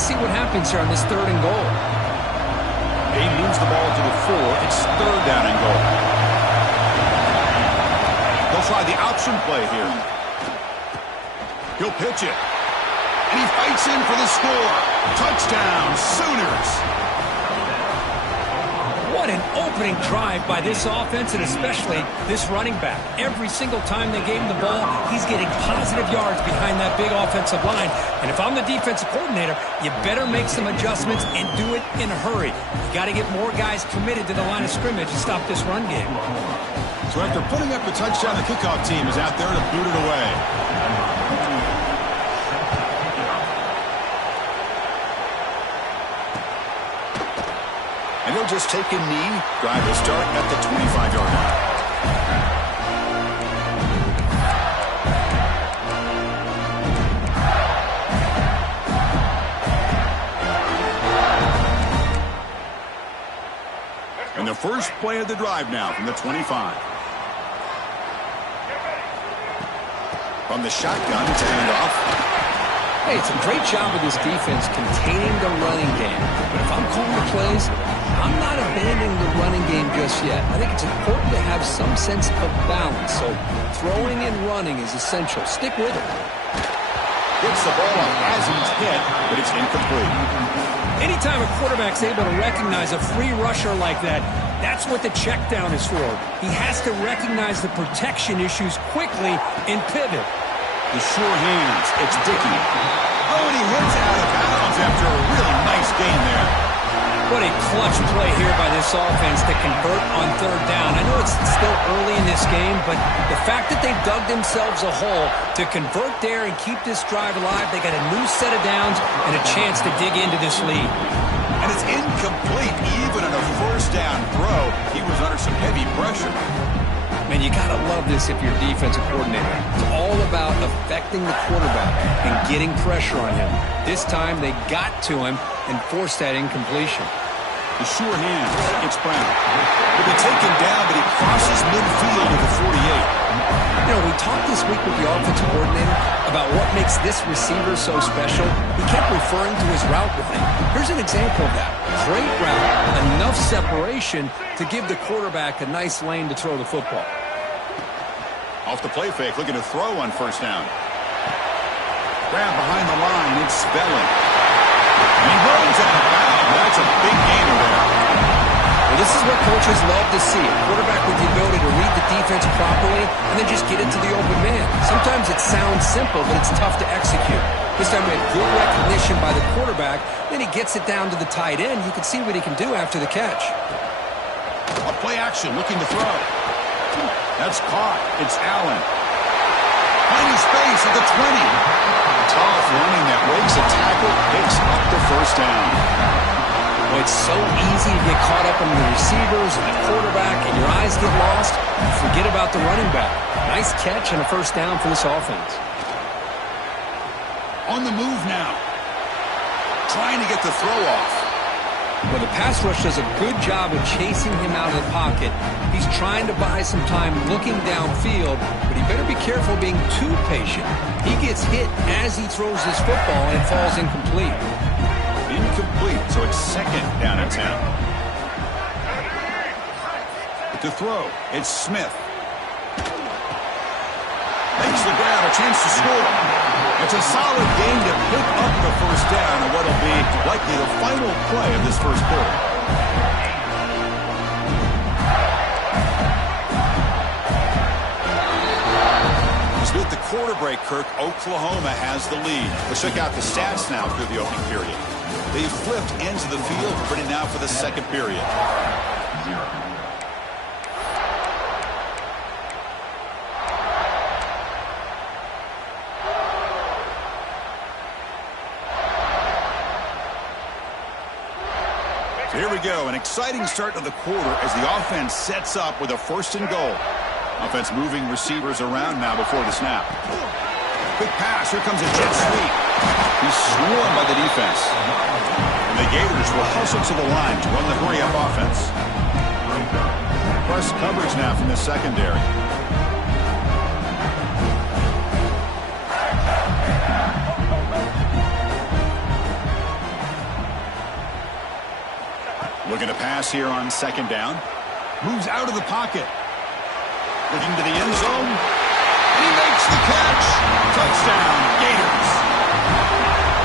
Let's see what happens here on this 3rd and goal. He moves the ball to the 4. It's 3rd down and goal. They'll try the option play here. He'll pitch it. And he fights in for the score. Touchdown, Sooners. What an opening drive by this offense, and especially this running back. Every single time they gave him the ball, he's getting positive yards behind that big offensive line. And if I'm the defensive coordinator, you better make some adjustments and do it in a hurry. You got to get more guys committed to the line of scrimmage to stop this run game. So after putting up the touchdown, the kickoff team is out there to boot it away. And he'll just take a knee. Drive will start at the 25-yard line. And the first play of the drive now from the 25. From the shotgun, it's handed off. Hey, it's a great job of this defense containing the running game. But if I'm calling the plays, I'm not abandoning the running game just yet. I think it's important to have some sense of balance. So throwing and running is essential. Stick with it. Gets the ball off as he's hit, but it's incomplete. Anytime a quarterback's able to recognize a free rusher like that, that's what the check down is for. He has to recognize the protection issues quickly and pivot. The sure hands. It's Dickey. Oh, and he hits out of bounds after a really nice gain there. What a clutch play here by this offense to convert on 3rd down. I know it's still early in this game, but the fact that they dug themselves a hole to convert there and keep this drive alive, they got a new set of downs and a chance to dig into this lead. And it's incomplete. Even on a 1st down throw, he was under some heavy pressure. Man, you got to love this if you're a defensive coordinator. It's all about affecting the quarterback and getting pressure on him. This time, they got to him and forced that incompletion. The sure hand. It's Brown. He'll be taken down, but he crosses midfield to the 48. You know, we talked this week with the offensive coordinator about what makes this receiver so special. He kept referring to his route running. Here's an example of that. Great route, enough separation to give the quarterback a nice lane to throw the football. Off the play fake, looking to throw on 1st down. Grab behind the line, it's Spelling. And he runs out of bounds. That's a big gainer there. Well, this is what coaches love to see. A quarterback with the ability to read the defense properly and then just get it to the open man. Sometimes it sounds simple, but it's tough to execute. This time we had good recognition by the quarterback. Then he gets it down to the tight end. You can see what he can do after the catch. A play action, looking to throw. That's caught. It's Allen. Finding space at the 20. Tough running that breaks a tackle, picks up the 1st down. Well, it's so easy to get caught up in the receivers and the quarterback, and your eyes get lost. You forget about the running back. Nice catch and a 1st down for this offense. On the move now. Trying to get the throw off. Well, the pass rush does a good job of chasing him out of the pocket. He's trying to buy some time looking downfield, but he better be careful being too patient. He gets hit as he throws this football, and it falls incomplete. Incomplete, so it's 2nd down and 10. To throw, it's Smith. Makes the grab, a chance to score. It's a solid game to pick up the 1st down in what will be likely the final play of this 1st quarter. Smith, the quarter break, Kirk. Oklahoma has the lead. Let's check out the stats now through the opening period. They've flipped ends of the field, ready now for the 2nd period. So here we go, an exciting start to the quarter as the offense sets up with a 1st and goal. Offense moving receivers around now before the snap. Quick pass, here comes a jet sweep. He's swarmed by the defense. And the Gators will hustle to the line to run the hurry-up offense. Press coverage now from the secondary. Looking to pass here on second down. Moves out of the pocket. Looking to the end zone. And he makes the catch. Touchdown, Gators.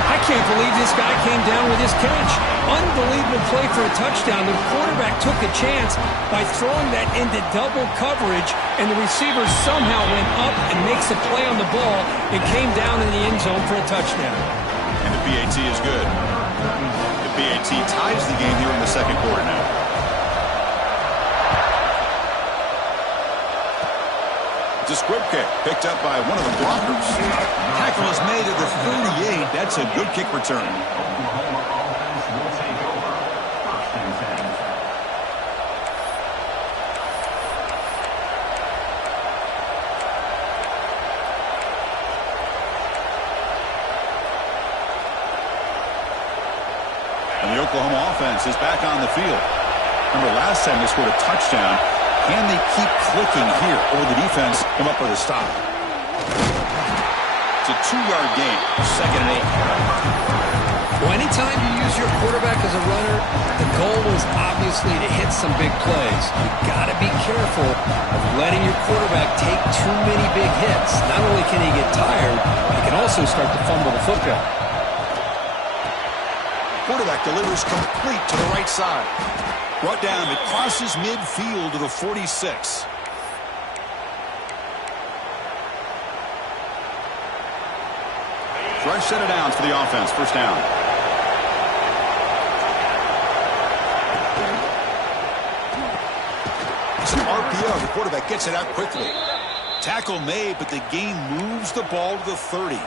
I can't believe this guy came down with his catch. Unbelievable play for a touchdown. The quarterback took a chance by throwing that into double coverage, and the receiver somehow went up and makes a play on the ball and came down in the end zone for a touchdown. And the PAT is good. The PAT ties the game here in the second quarter now. It's a squib kick picked up by one of the blockers. Tackle is made at the 38. That's a good kick return. And the Oklahoma offense is back on the field. Remember last time they scored a touchdown. Can they keep clicking here, or will the defense come up with a stop? It's a 2-yard gain, 2nd and 8. Well, anytime you use your quarterback as a runner, the goal is obviously to hit some big plays. You've got to be careful of letting your quarterback take too many big hits. Not only can he get tired, he can also start to fumble the football. Quarterback delivers complete to the right side. Brought down, it crosses midfield to the 46. Fresh set of downs for the offense. First down. Some RPO. The quarterback gets it out quickly. Tackle made, but the gain moves the ball to the 30.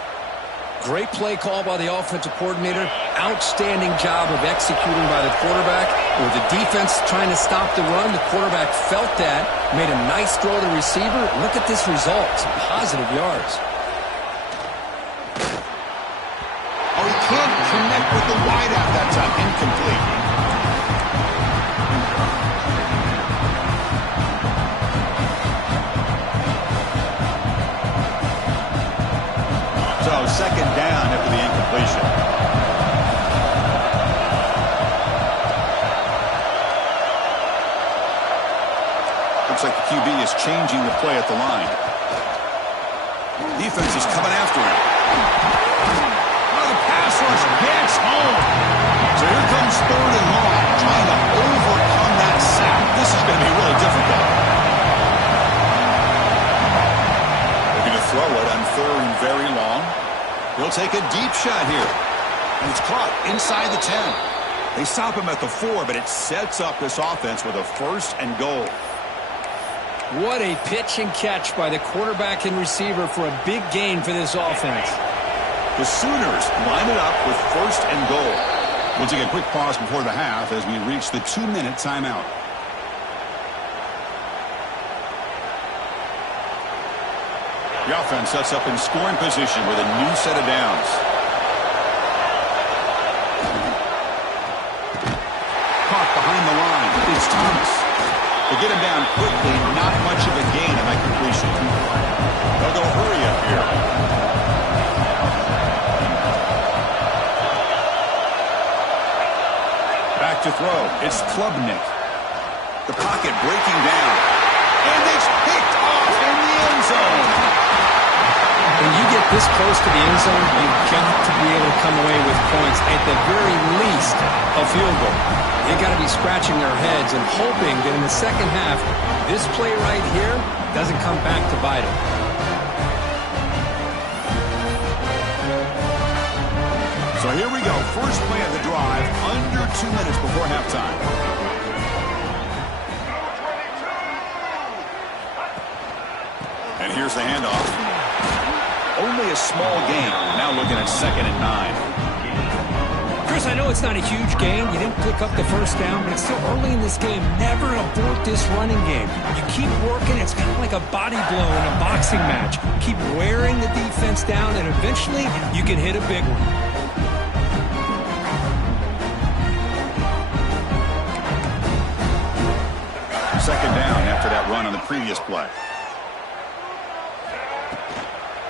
Great play call by the offensive coordinator. Outstanding job of executing by the quarterback. With the defense trying to stop the run, the quarterback felt that, made a nice throw to the receiver. Look at this result. Some positive yards. Oh, he can't connect with the wideout that time. Incomplete. So, second down after the incompletion. Looks like the QB is changing the play at the line. Defense is coming after him. Oh, the pass rush gets home. So here comes 3rd and long, trying to overcome that sack. This is going to be really difficult. Looking to throw it on 3rd and very long. He'll take a deep shot here. And it's caught inside the 10. They stop him at the 4, but it sets up this offense with a 1st and goal. What a pitch and catch by the quarterback and receiver for a big gain for this offense. The Sooners line it up with 1st and goal. We'll take a quick pause before the half as we reach the 2-minute timeout. The offense sets up in scoring position with a new set of downs. Caught behind the line. It's Thomas. They get him down quickly. Not much of a gain on that completion. They'll go hurry up here. Back to throw. It's Klubnik. The pocket breaking down. And it's picked off in the end zone. When you get this close to the end zone, you've got to be able to come away with points, at the very least a field goal. They've got to be scratching their heads and hoping that in the second half, this play right here doesn't come back to bite them. So here we go. First play of the drive, under 2 minutes before halftime. And here's the handoff. Only a small gain. Now looking at 2nd and 9. Chris, I know it's not a huge gain. You didn't pick up the first down, but it's still early in this game. Never abort this running game. You keep working. It's kind of like a body blow in a boxing match. Keep wearing the defense down, and eventually you can hit a big one. Second down after that run on the previous play.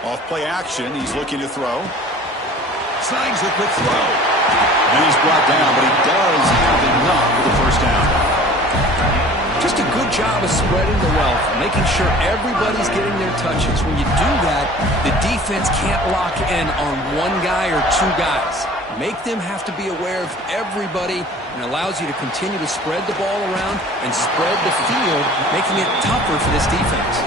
Off play action, he's looking to throw. Snags the quick throw. And he's brought down, but he does have enough for the first down. job of spreading the wealth, making sure everybody's getting their touches. When you do that, the defense can't lock in on one guy or two guys. Make them have to be aware of everybody, and allows you to continue to spread the ball around and spread the field, making it tougher for this defense.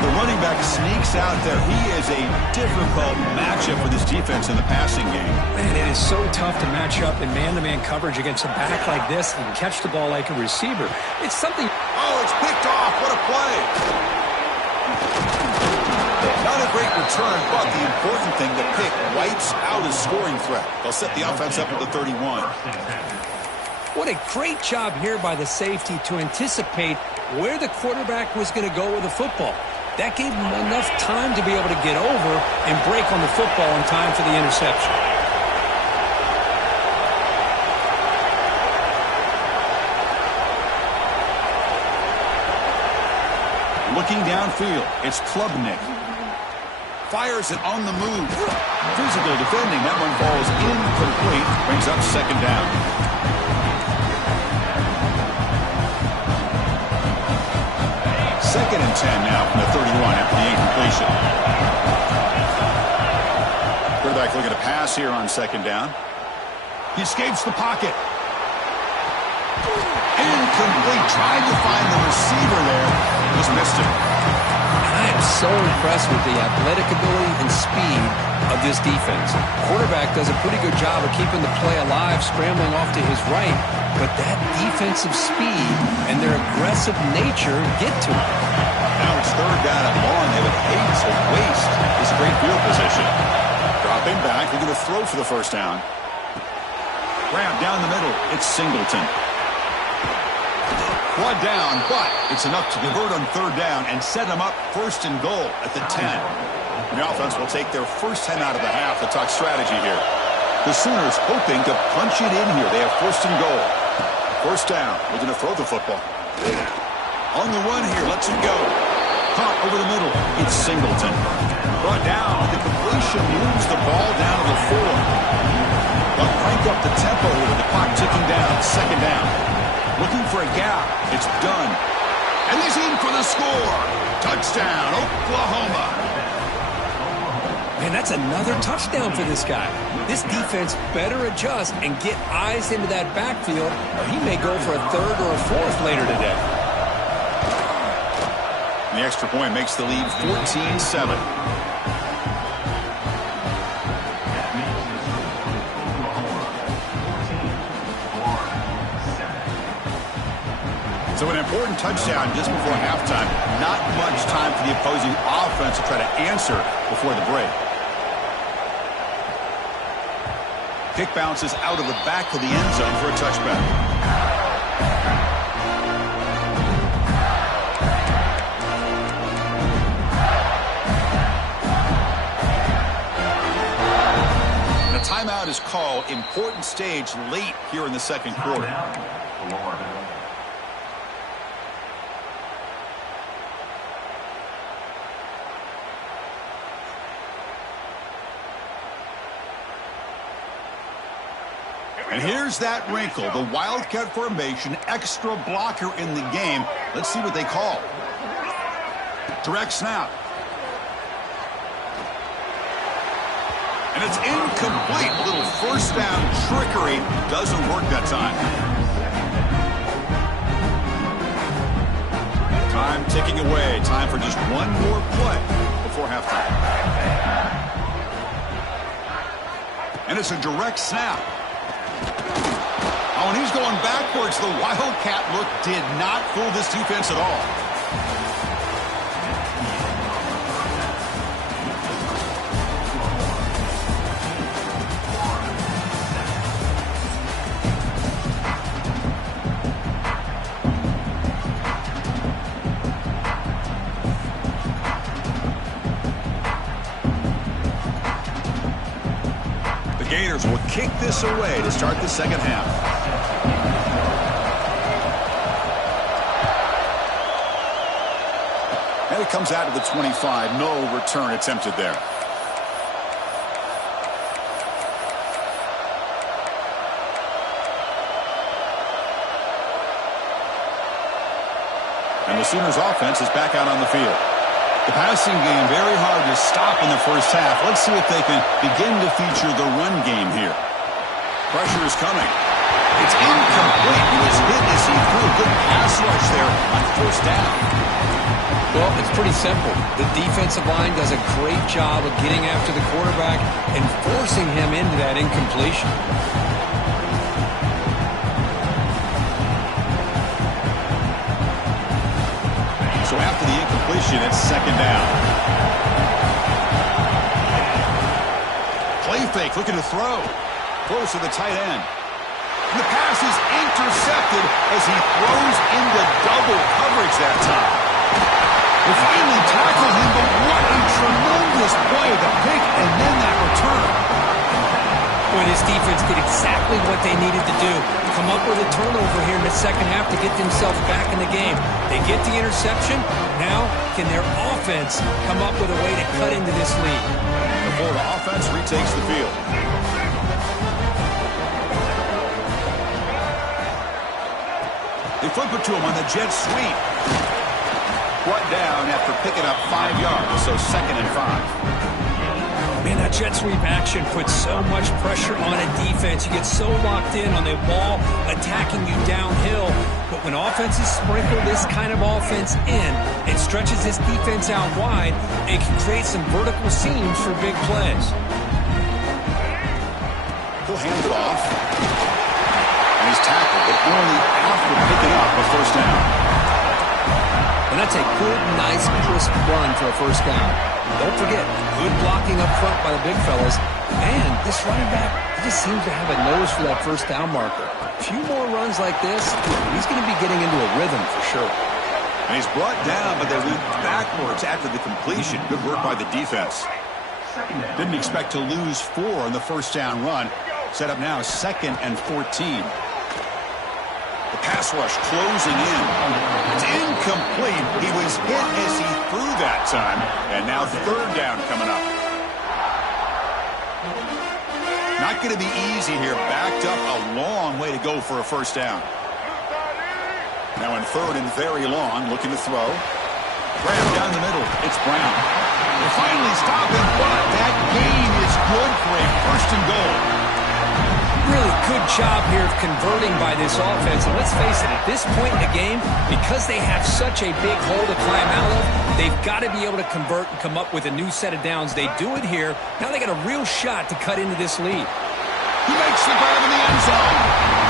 The running back sneaks out there. He is a difficult matchup for this defense in the passing game. Man, it is so tough to match up in man-to-man coverage against a back like this and catch the ball like a receiver. It's something... Oh, it's picked off. What a play. Not a great return, but the important thing, the pick wipes out his scoring threat. They'll set the offense up at the 31. What a great job here by the safety to anticipate where the quarterback was going to go with the football. That gave him enough time to be able to get over and break on the football in time for the interception. Looking downfield, it's Klubnik. Fires it on the move. Physical defending. That one falls incomplete. Brings up second down. Second and 10 now from the 31 after the incompletion. Quarterback looking to pass here on second down. He escapes the pocket. Incomplete. Tried to find the receiver there. Just missed him. I am so impressed with the athletic ability and speed of this defense. Quarterback does a pretty good job of keeping the play alive, scrambling off to his right, but that defensive speed and their aggressive nature get to him. Now it's third down and long. They would hate to waste this great field position. Dropping back, they're going to throw for the first down. Grab down the middle. It's Singleton. One down, but it's enough to convert on third down and set them up first and goal at the 10. The offense will take their first 10 out of the half. The talk strategy here. The Sooners hoping to punch it in here. They have first and goal. First down. We're going to throw the football. On the run here. Lets it go. Caught over the middle. It's Singleton. Brought down. The completion moves the ball down to the 4. They'll crank up the tempo here with the clock ticking down. Second down. Looking for a gap. It's done. And he's in for the score. Touchdown, Oklahoma. Man, that's another touchdown for this guy. This defense better adjust and get eyes into that backfield, or he may go for a third or a fourth later today. The extra point makes the lead 14-7. So an important touchdown just before halftime. Not much time for the opposing offense to try to answer before the break. Kick bounces out of the back of the end zone for a touchback. The timeout is called. Important stage late here in the second quarter. And here's that wrinkle, the Wildcat formation, extra blocker in the game. Let's see what they call. Direct snap. And it's incomplete. A little first down trickery doesn't work that time. Time ticking away. Time for just one more play before halftime. And it's a direct snap. Oh, and he's going backwards. The Wildcat look did not fool this defense at all. The Gators will kick this away to start the second half. And it comes out to the 25. No return attempted there. And the Sooners offense is back out on the field. The passing game very hard to stop in the first half. Let's see if they can begin to feature the run game here. Pressure is coming. It's incomplete. He was hit as he threw. Good pass rush there on first down. Well, it's pretty simple. The defensive line does a great job of getting after the quarterback and forcing him into that incompletion. So after the incompletion, it's second down. Play fake, looking to throw. Close to the tight end. And the pass is intercepted as he throws into double coverage that time. They finally tackled him, but what a tremendous play. The pick and then that return. Boy, this defense did exactly what they needed to do. Come up with a turnover here in the second half to get themselves back in the game. They get the interception. Now, can their offense come up with a way to cut into this lead? The Florida offense retakes the field. They flip it to him on the jet sweep. Brought down after picking up 5 yards, so second and 5. Man, that jet sweep action puts so much pressure on a defense. You get so locked in on the ball attacking you downhill. But when offenses sprinkle this kind of offense in, it stretches this defense out wide and can create some vertical seams for big plays. He'll hand it off. And he's tackled, but only after picking up a first down. And that's a good, nice, crisp run for a first down. Don't forget, good blocking up front by the big fellas. And this running back, he just seems to have a nose for that first down marker. A few more runs like this, he's going to be getting into a rhythm for sure. And he's brought down, but they went backwards after the completion. Good work by the defense. Didn't expect to lose 4 on the first down run. Set up now 2nd and 14. The pass rush closing in. It's incomplete. He was hit as he threw that time. And now third down coming up. Not going to be easy here. Backed up a long way to go for a first down. Now in third and very long, looking to throw. Grab down the middle. It's Brown. They finally stop it, but that gain is good for a first and goal. Really good job here of converting by this offense. And let's face it, at this point in the game, because they have such a big hole to climb out of, they've got to be able to convert and come up with a new set of downs. They do it here. Now they got a real shot to cut into this lead. He makes the grab in the end zone.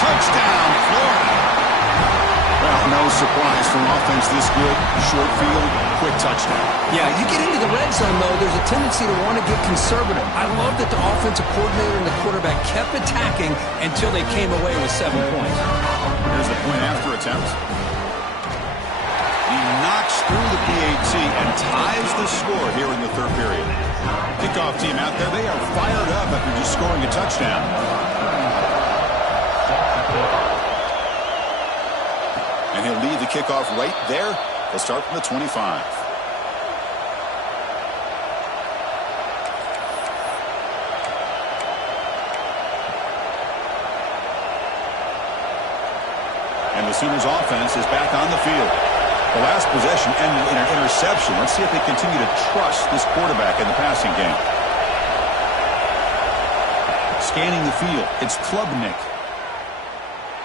Touchdown, Florida. Well, no surprise from offense this good. Short field, quick touchdown. Yeah, you get into the red zone, though, there's a tendency to want to get conservative. I love that the offensive coordinator and the quarterback kept attacking until they came away with 7 points. Here's the point after attempt. He knocks through the PAT and ties the score here in the third period. Kickoff team out there, they are fired up after just scoring a touchdown. And he'll lead the kickoff right there. They'll start from the 25. And the Sooners offense is back on the field. The last possession ended in an interception. Let's see if they continue to trust this quarterback in the passing game. Scanning the field, it's Klubnik.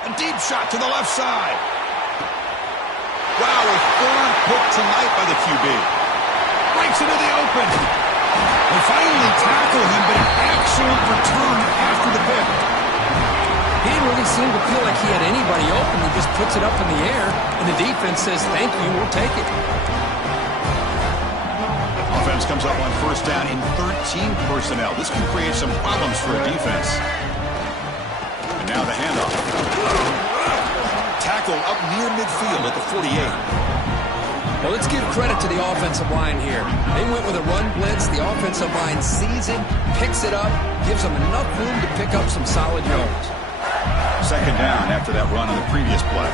A deep shot to the left side. Wow, a third pick tonight by the QB. Breaks into the open. They finally tackle him, but an excellent return after the pick. He didn't really seem to feel like he had anybody open. He just puts it up in the air, and the defense says, thank you, we'll take it. Offense comes up on first down in 13 personnel. This can create some problems for a defense. And now the handoff. Tackle up near midfield at the 48. Well, let's give credit to the offensive line here. They went with a run blitz. The offensive line sees it, picks it up, gives them enough room to pick up some solid yards. Second down after that run on the previous play.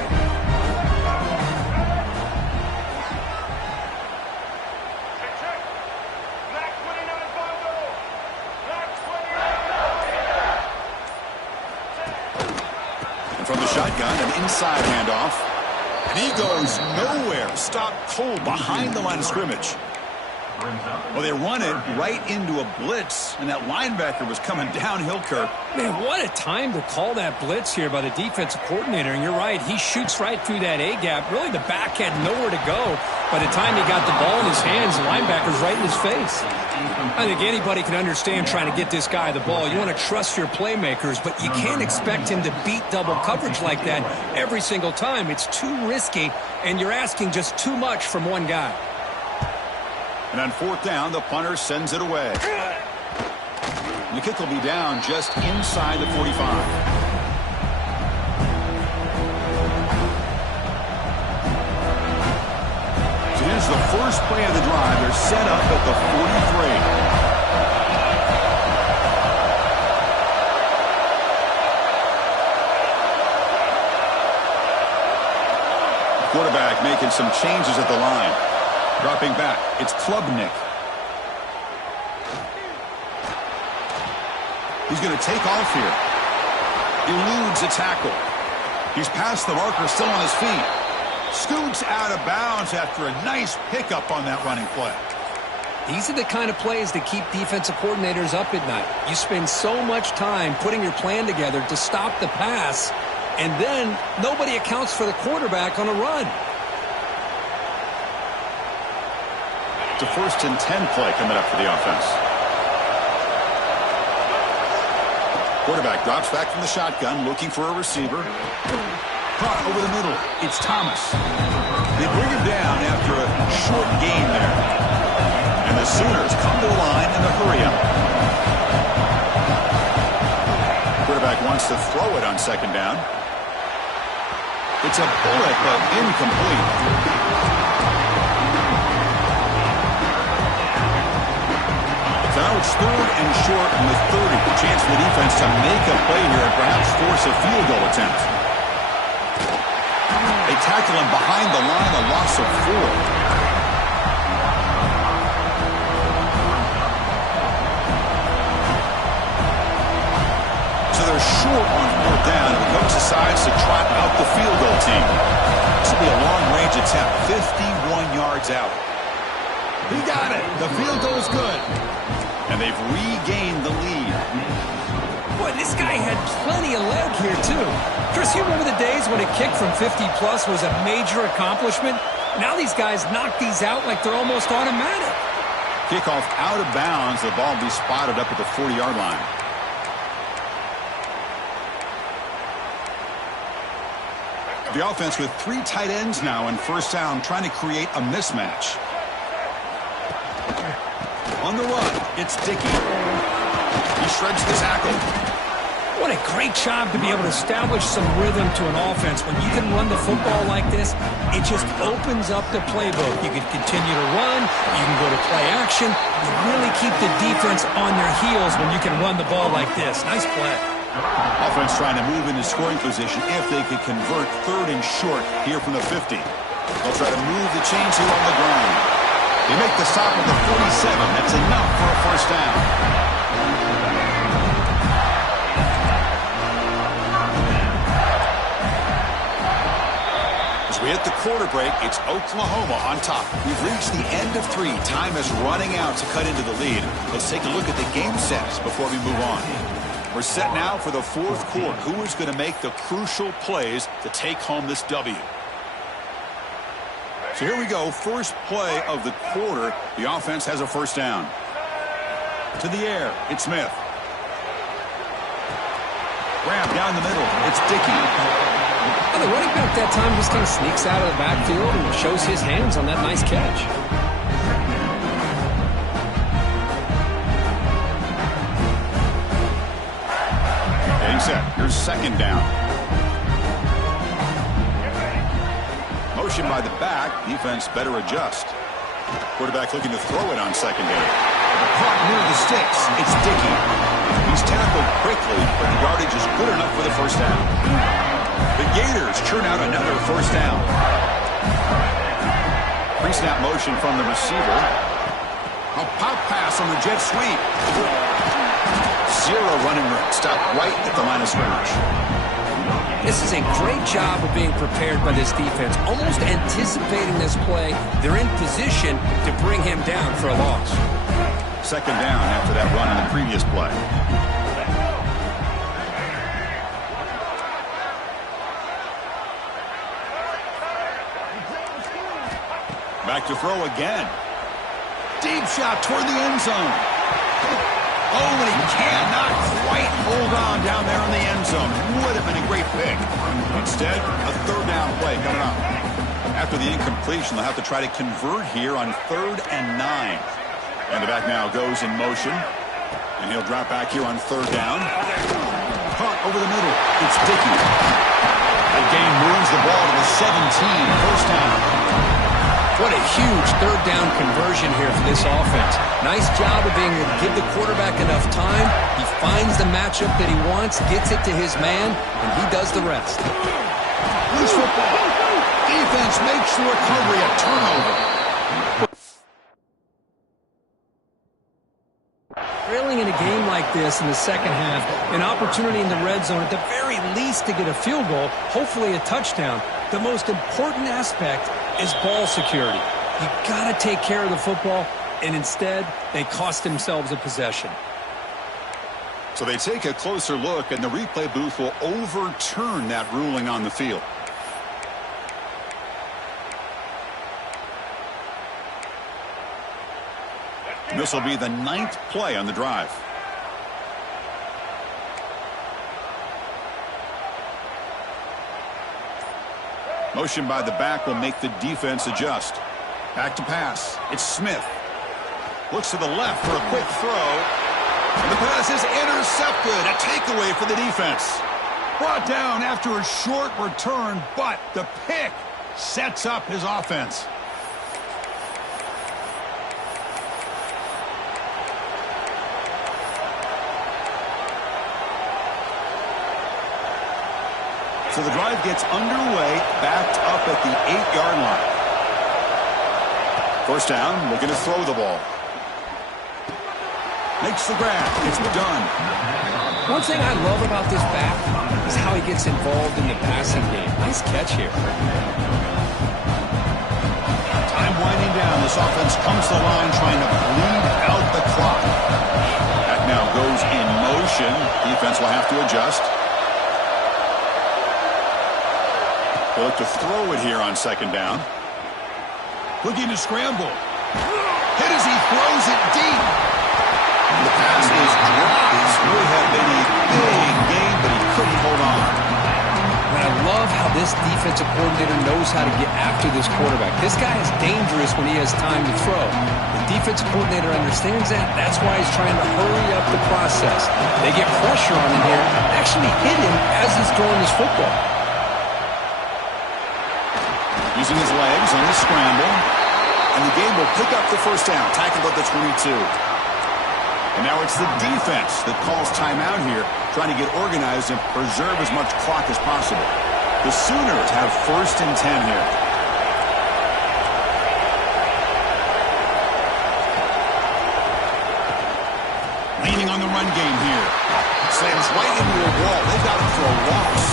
And from the shotgun, an inside handoff. And he goes nowhere. Stopped cold behind the line of scrimmage. Well, they run it right into a blitz, and that linebacker was coming downhill, Kirk. Man, what a time to call that blitz here by the defensive coordinator. And you're right, he shoots right through that A-gap. Really, the back had nowhere to go. By the time he got the ball in his hands, the linebacker's right in his face. I think anybody can understand trying to get this guy the ball. You want to trust your playmakers, but you can't expect him to beat double coverage like that every single time. It's too risky, and you're asking just too much from one guy. And on fourth down, the punter sends it away. The kick will be down just inside the 45. So here's the first play of the drive. They're set up at the 43. Quarterback making some changes at the line. Dropping back, it's Klubnik. He's going to take off here. Eludes a tackle. He's past the marker, still on his feet. Scoots out of bounds after a nice pickup on that running play. These are the kind of plays that keep defensive coordinators up at night. You spend so much time putting your plan together to stop the pass, and then nobody accounts for the quarterback on a run. It's a 1st and 10 play coming up for the offense. Quarterback drops back from the shotgun, looking for a receiver. Caught over the middle. It's Thomas. They bring him down after a short gain there. And the Sooners come to the line in the hurry-up. Quarterback wants to throw it on 2nd down. It's a bullet, but incomplete. Now it's 3rd and short and with 30. A chance for the defense to make a play here and perhaps force a field goal attempt. They tackle him behind the line, a loss of 4. So they're short on 4th down, and the coach decides to trot out the field goal team. This will be a long-range attempt, 51 yards out. He got it. The field goal is good. And they've regained the lead. Boy, this guy had plenty of leg here, too. Chris, you remember the days when a kick from 50-plus was a major accomplishment? Now these guys knock these out like they're almost automatic. Kickoff out of bounds. The ball will be spotted up at the 40-yard line. The offense with 3 tight ends now in 1st down, trying to create a mismatch. On the run, it's Dickey. He shreds the tackle. What a great job to be able to establish some rhythm to an offense. When you can run the football like this, it just opens up the playbook. You can continue to run. You can go to play action. You really keep the defense on their heels when you can run the ball like this. Nice play. Offense trying to move into scoring position if they could convert 3rd and short here from the 50. They'll try to move the chains here on the ground. They make the stop at the 47. That's enough for a 1st down. As we hit the quarter break, it's Oklahoma on top. We've reached the end of 3. Time is running out to cut into the lead. Let's take a look at the game sets before we move on. We're set now for the 4th quarter. Who is going to make the crucial plays to take home this W? So here we go, first play of the quarter. The offense has a 1st down. To the air, it's Smith. Grab down the middle, it's Dickey. Well, the running back that time just kind of sneaks out of the backfield and shows his hands on that nice catch. Getting set, here's 2nd down. Motion by the back. Defense better adjust. Quarterback looking to throw it on 2nd down. Caught near the sticks. It's Dickey. He's tackled quickly, but the yardage is good enough for the 1st down. The Gators churn out another 1st down. Pre-snap motion from the receiver. A pop pass on the jet sweep. 0 running room. Stopped right at the line of scrimmage. This is a great job of being prepared by this defense, almost anticipating this play. They're in position to bring him down for a loss. Second down after that run on the previous play. Back to throw again. Deep shot toward the end zone. Oh, and he cannot quite hold on down there in the end zone. Would have been a great pick. Instead, a third down play coming up. After the incompletion, they'll have to try to convert here on 3rd and 9. And the back now goes in motion. And he'll drop back here on 3rd down. Caught over the middle. It's Dickey. That game moves the ball to the 17. First down. What a huge 3rd down conversion here for this offense. Nice job of being able to give the quarterback enough time. He finds the matchup that he wants, gets it to his man, and he does the rest. Loose football. Defense makes the recovery a turnover. Trailing in a game like this in the second half, an opportunity in the red zone at the very least to get a field goal, hopefully a touchdown. The most important aspect is ball security. You got to take care of the football, and instead, they cost themselves a possession. So they take a closer look, and the replay booth will overturn that ruling on the field. This will be the 9th play on the drive. Motion by the back will make the defense adjust. Back to pass. It's Smith. Looks to the left for a quick throw. And the pass is intercepted. A takeaway for the defense. Brought down after a short return, but the pick sets up his offense. So the drive gets underway, backed up at the 8-yard line. First down, looking to throw the ball. Makes the grab. It's done. One thing I love about this back is how he gets involved in the passing game. Nice catch here. Time winding down. This offense comes to the line trying to bleed out the clock. That now goes in motion. Defense will have to adjust. They'll look to throw it here on second down. Looking to scramble. Hit as he throws it deep. And the pass is dropped. This would have been a big game, but he couldn't hold on. And I love how this defensive coordinator knows how to get after this quarterback. This guy is dangerous when he has time to throw. The defensive coordinator understands that. That's why he's trying to hurry up the process. They get pressure on him here. Actually hit him as he's throwing his football. Using his legs on the scramble. And the game will pick up the first down. Tackled at the 22. And now it's the defense that calls timeout here, trying to get organized and preserve as much clock as possible. The Sooners have 1st and 10 here. Leaning on the run game here. Slams right into a wall. They've got him for a loss.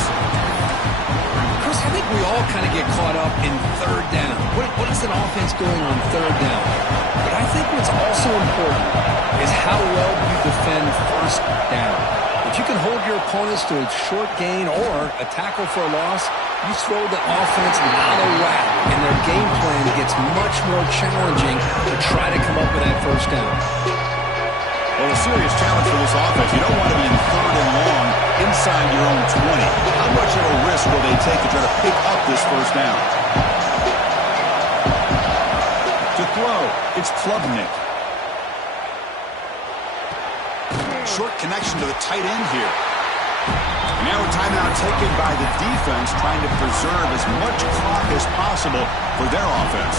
Chris, I think we all kind of get caught up in 3rd down. What is an offense doing on 3rd down? But I think what's also important is how well you defend 1st down. If you can hold your opponents to a short gain or a tackle for a loss, you throw the offense out of whack, and their game plan gets much more challenging to try to come up with that 1st down. Well, a serious challenge for this offense. You don't want to be in 3rd and long inside your own 20. How much of a risk will they take to try to pick up this 1st down? To throw, it's Klubnik. Short connection to the tight end here. And now a timeout taken by the defense, trying to preserve as much clock as possible for their offense.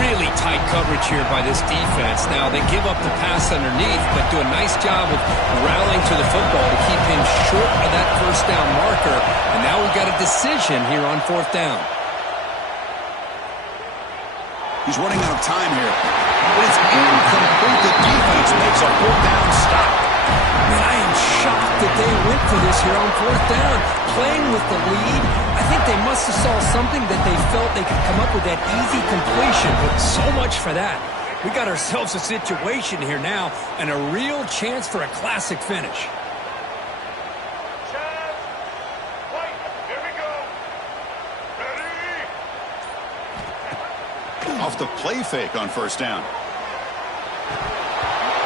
Really tight coverage here by this defense. Now, they give up the pass underneath, but do a nice job of rallying to the football to keep him short of that 1st down marker. And now we've got a decision here on 4th down. He's running out of time here. But it's incomplete. The defense makes a 4th down stop. Man, I am shocked that they went for this here on 4th down. playing with the lead, I think they must have saw something that they felt they could come up with that easy completion, but so much for that. We got ourselves a situation here now and a real chance for a classic finish. Off the play fake on first down.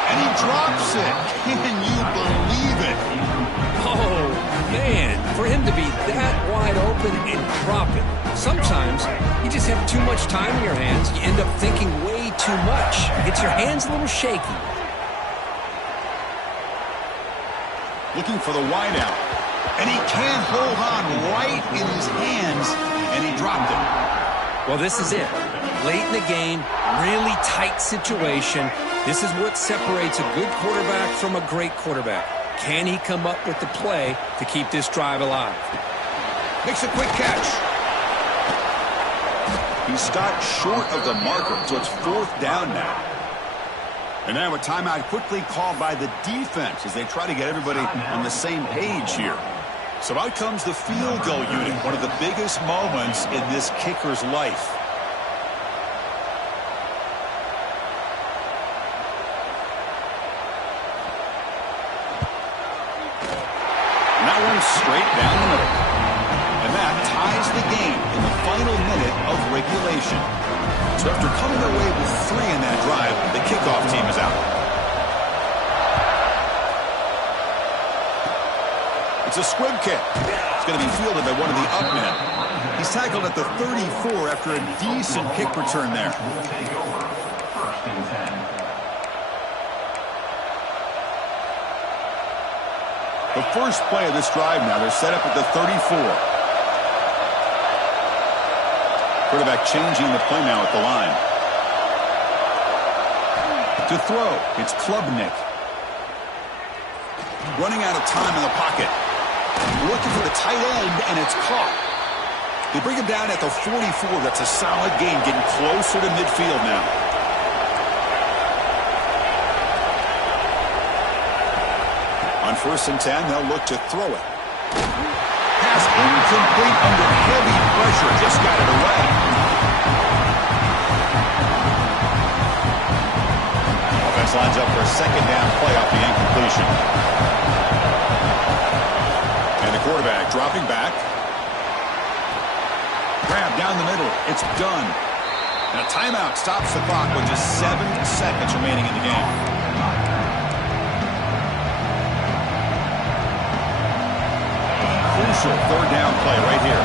And he drops it. Can you believe it? Oh, man, for him to be that wide open and drop it. Sometimes you just have too much time in your hands. You end up thinking way too much. It gets your hands a little shaky. Looking for the wideout. And he can't hold on right in his hands. And he dropped it. Well, this is it. Late in the game, really tight situation. This is what separates a good quarterback from a great quarterback. Can he come up with the play to keep this drive alive? Makes a quick catch. He stopped short of the marker, so it's fourth down now. And now a timeout quickly called by the defense as they try to get everybody on the same page here. So out comes the field goal unit, one of the biggest moments in this kicker's life. Straight down the middle. And that ties the game in the final minute of regulation. So after coming away with 3 in that drive, the kickoff team is out. It's a squib kick. It's going to be fielded by one of the up men. He's tackled at the 34 after a decent kick return there. The first play of this drive now, they're set up at the 34. Quarterback changing the play now at the line. To throw, it's Klubnik. Running out of time in the pocket. Looking for the tight end, and it's caught. They bring him down at the 44. That's a solid gain, getting closer to midfield now. On 1st and 10, they'll look to throw it. Pass incomplete under heavy pressure. Just got it away. Offense lines up for a second down play off the incompletion. And the quarterback dropping back. Grab down the middle. It's done. And a timeout stops the clock with just 7 seconds remaining in the game. Crucial third down play right here.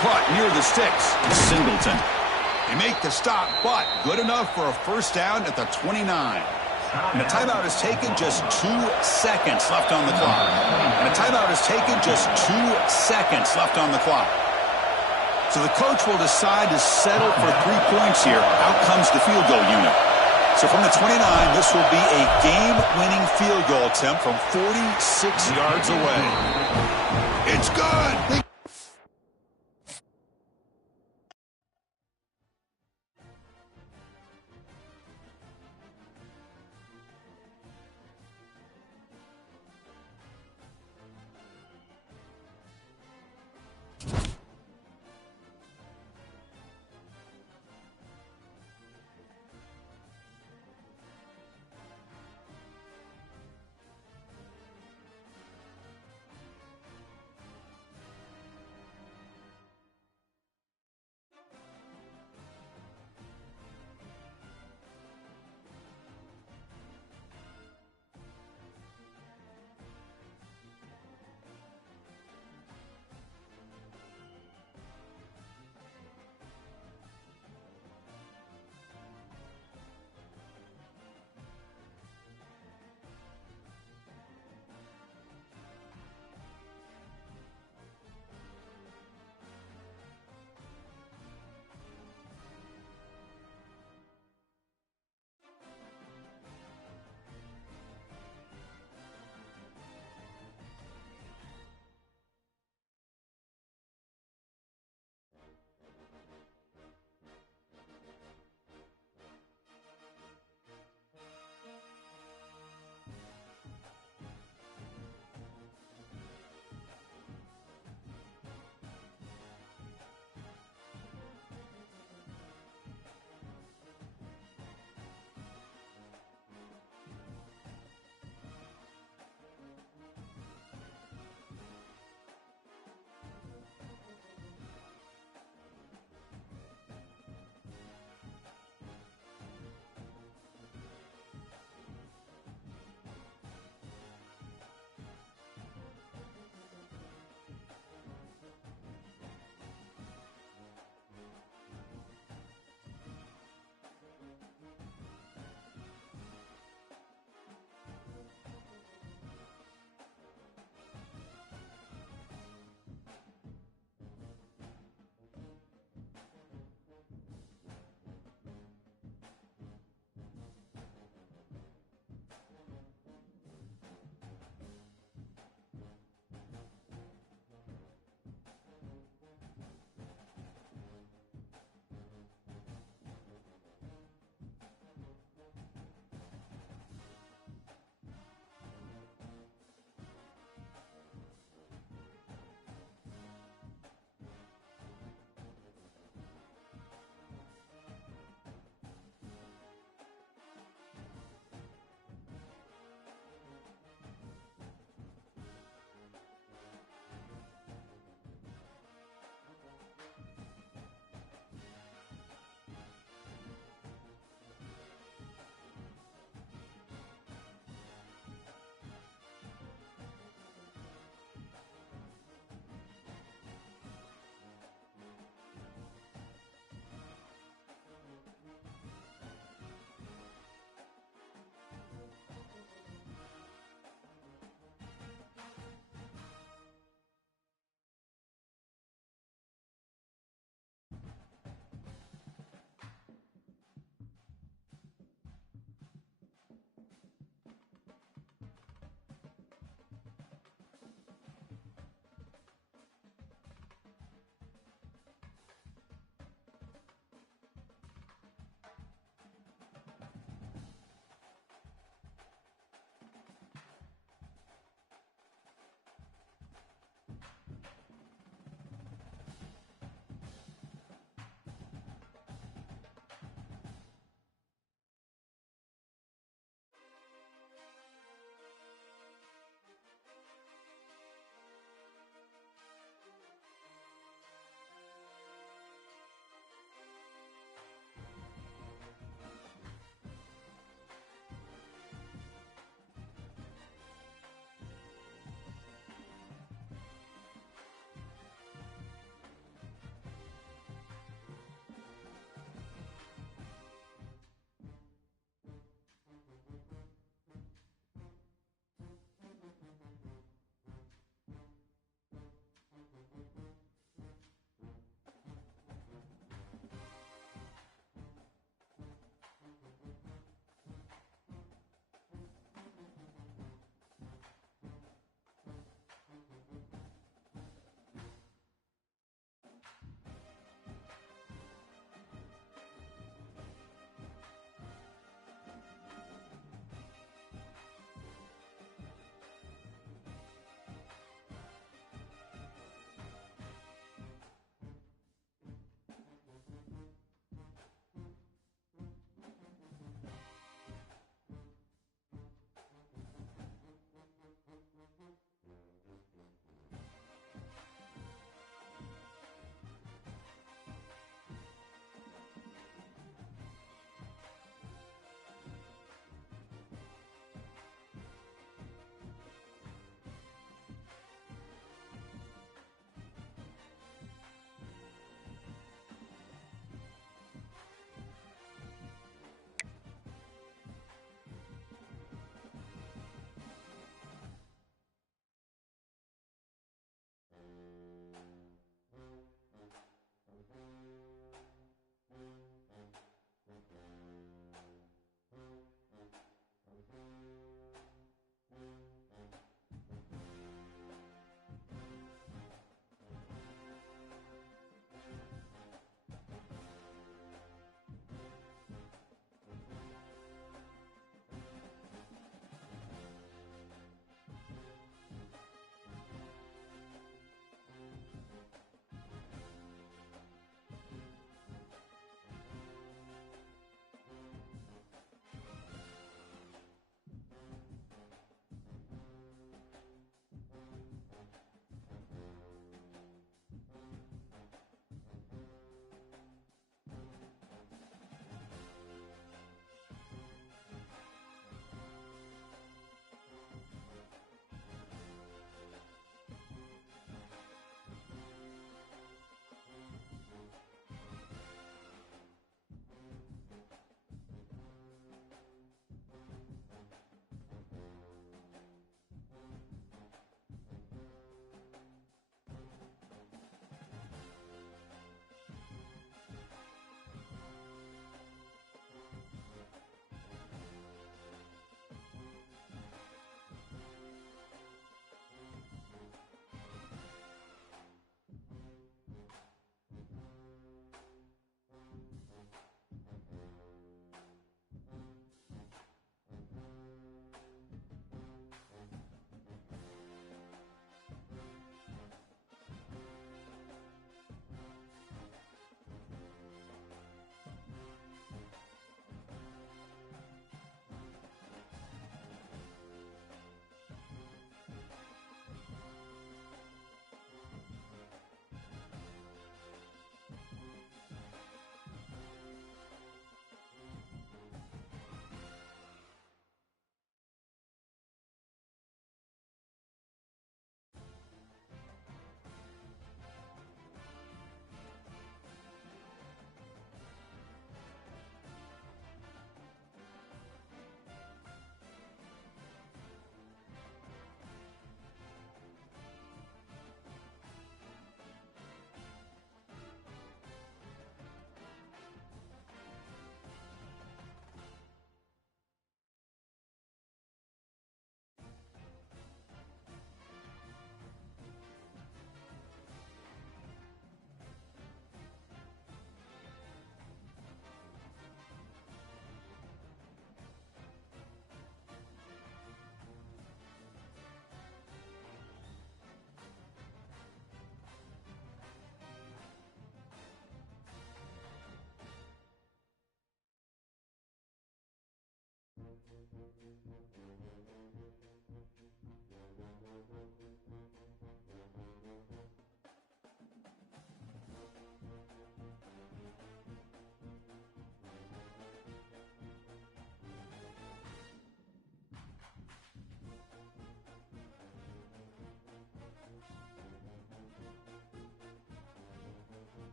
Caught near the sticks. Singleton. They make the stop, but good enough for a first down at the 29. And a timeout is taken, just 2 seconds left on the clock. And a timeout is taken, just 2 seconds left on the clock. So the coach will decide to settle for 3 points here. Out comes the field goal unit. So from the 29, this will be a game-winning field goal attempt from 46 yards away. It's good!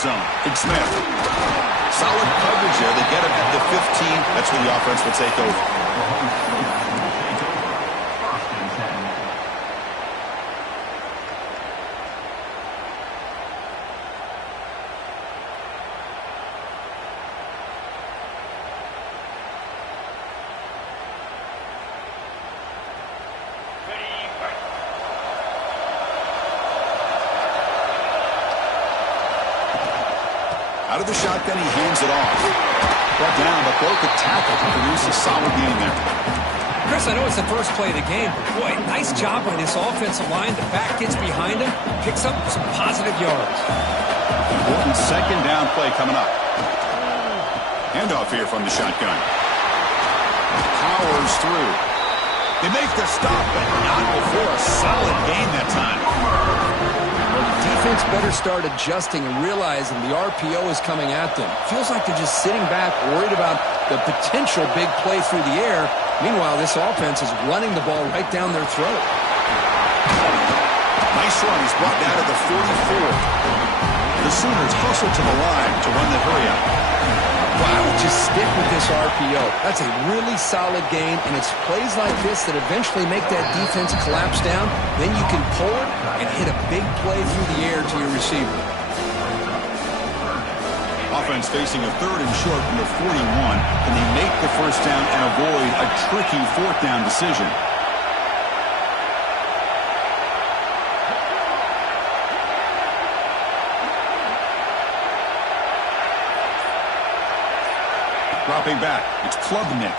zone. It's Smith. Solid coverage there. They get him at the 15. That's where the offense will take over. Out of the shotgun, he hands it off. Brought down, but broke the tackle to produce a solid gain there. Chris, I know it's the first play of the game, but boy, nice job by this offensive line. The back gets behind him, picks up some positive yards. Important second down play coming up. Handoff here from the shotgun. Powers through. They make the stop, but not before a solid gain that time. Well, the defense better start adjusting and realizing the RPO is coming at them. Feels like they're just sitting back, worried about the potential big play through the air. Meanwhile, this offense is running the ball right down their throat. Nice run. He's brought down to the 44. The Sooners hustle to the line to run the hurry up. Well, I would just stick with this RPO. That's a really solid gain, and it's plays like this that eventually make that defense collapse down. Then you can pull it and hit a big play through the air to your receiver. Offense facing a third and short from the 41. Can they make the first down and avoid a tricky fourth down decision? Dropping back, it's Klubnik.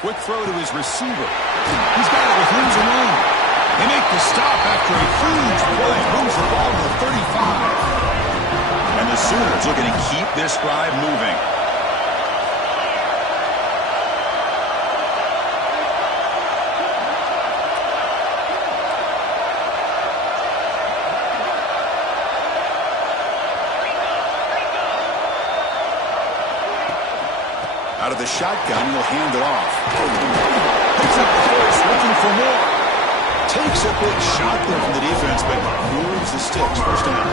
Quick throw to his receiver. He's got it with room to run. They make the stop after a huge play. Moves the ball to the 35. And the Sooners looking to keep this drive moving. Out of the shotgun, he'll hand it off. Picks up the force, looking for more. Takes a big shot there from the defense, but moves the sticks. First down.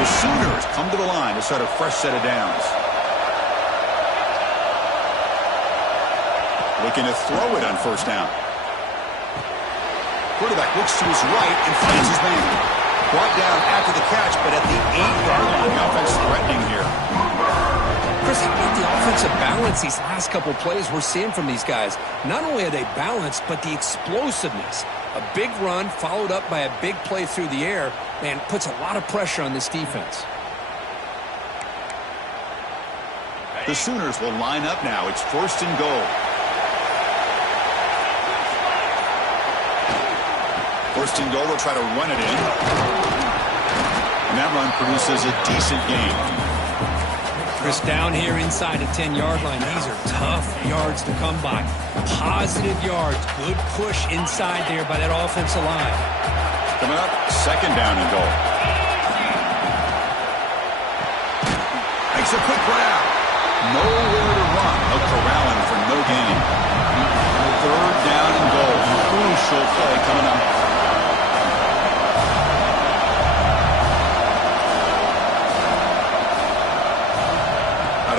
The Sooners come to the line to start a fresh set of downs. Looking to throw it on first down. Quarterback looks to his right and finds his man. Brought down after the catch, but at the 8-yard line. The offense threatening here. Chris, how about the offensive balance these last couple plays we're seeing from these guys? Not only are they balanced, but the explosiveness. A big run followed up by a big play through the air and puts a lot of pressure on this defense. The Sooners will line up now. It's first and goal. First and goal, they'll try to run it in. And that run produces a decent gain. Chris, down here inside the 10-yard line, these are tough yards to come by. Positive yards, good push inside there by that offensive line. Coming up, second down and goal. Makes a quick grab. Nowhere to run. A corralling for no gain. Third down and goal. Crucial play coming up.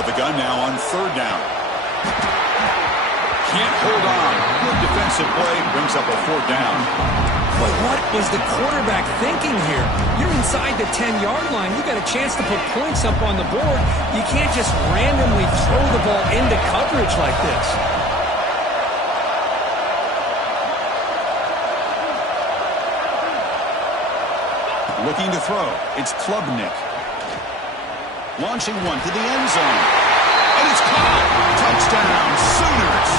The gun now on third down. Can't hold on. Good defensive play brings up a fourth down. But what was the quarterback thinking here? You're inside the 10-yard line. You got a chance to put points up on the board. You can't just randomly throw the ball into coverage like this. Looking to throw. It's Klubnik. Launching one to the end zone. And it's caught. Touchdown, Sooners.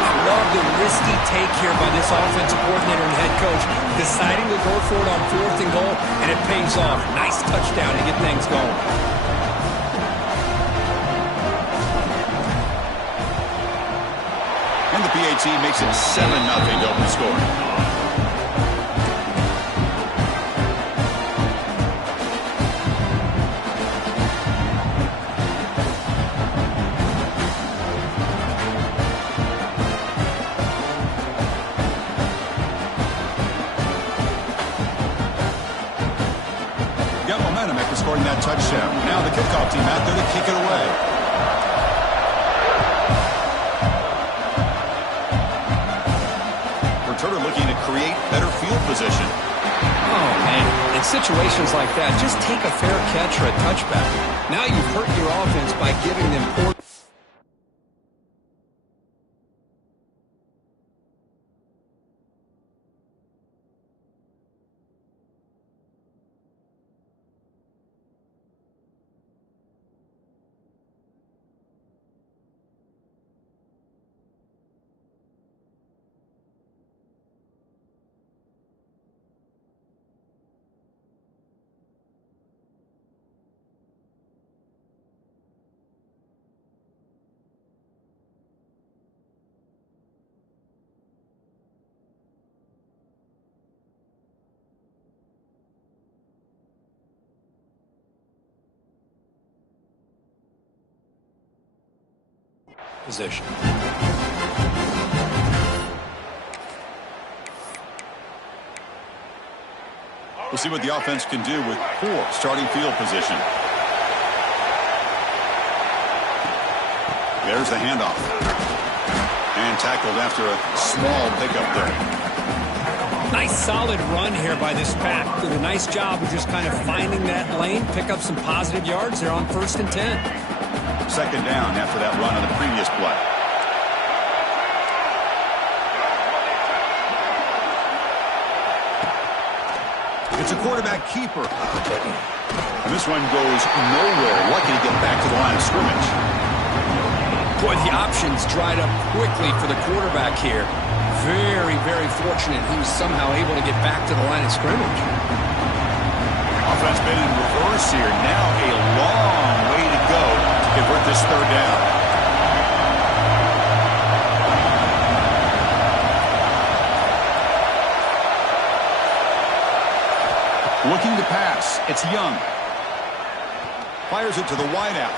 I love the risky take here by this offensive coordinator and head coach, deciding to go for it on fourth and goal, and it pays off. Nice touchdown to get things going. And the PAT makes it 7-0 to open the score. for scoring that touchdown. Now the kickoff team out there to kick it away. Returner looking to create better field position. Oh, man. In situations like that, just take a fair catch or a touchback. Now you've hurt your offense by giving them poor. Position. We'll see what the offense can do with poor starting field position. There's the handoff. And tackled after a small pickup there. Nice solid run here by this pack. Did a nice job of just kind of finding that lane, pick up some positive yards there on 1st and 10. Second down after that run on the previous play. It's a quarterback keeper. And this one goes nowhere. Lucky to get back to the line of scrimmage. Boy, the options dried up quickly for the quarterback here. Very, very fortunate he was somehow able to get back to the line of scrimmage. Offense been in reverse here. Now a long way to go to convert this third down. Looking to pass. It's Young. Fires it to the wideout.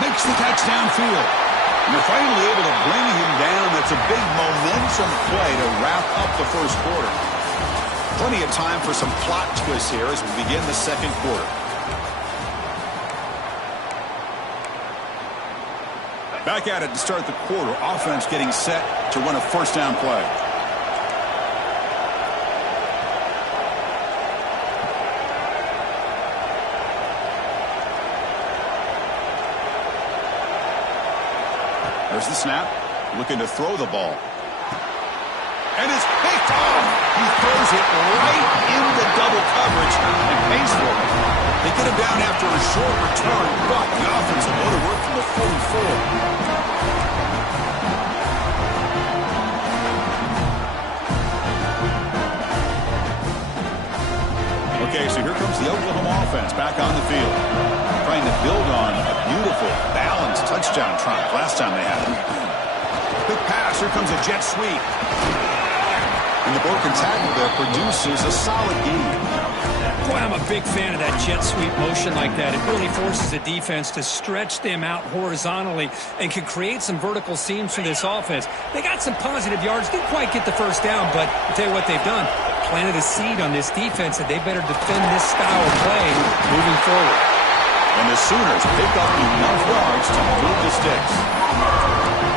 Makes the catch downfield. And they're finally able to bring him down. That's a big momentum play to wrap up the first quarter. Plenty of time for some plot twists here as we begin the second quarter. Back at it to start the quarter. Offense getting set to run a first down play. There's the snap. Looking to throw the ball. And it's picked off. He throws it right into double coverage and pays for it. They get him down after a short return, but the offense will go to work from the 44. Okay, so here comes the Oklahoma offense back on the field. Trying to build on a beautiful, balanced touchdown triumph last time they had it. Quick pass, here comes a jet sweep. And the broken tackle there produces a solid gain. Boy, I'm a big fan of that jet sweep motion like that. It really forces the defense to stretch them out horizontally and can create some vertical seams for this offense. They got some positive yards, didn't quite get the first down, but I'll tell you what they've done. Planted a seed on this defense that they better defend this style of play moving forward. And the Sooners pick up enough yards to move the sticks.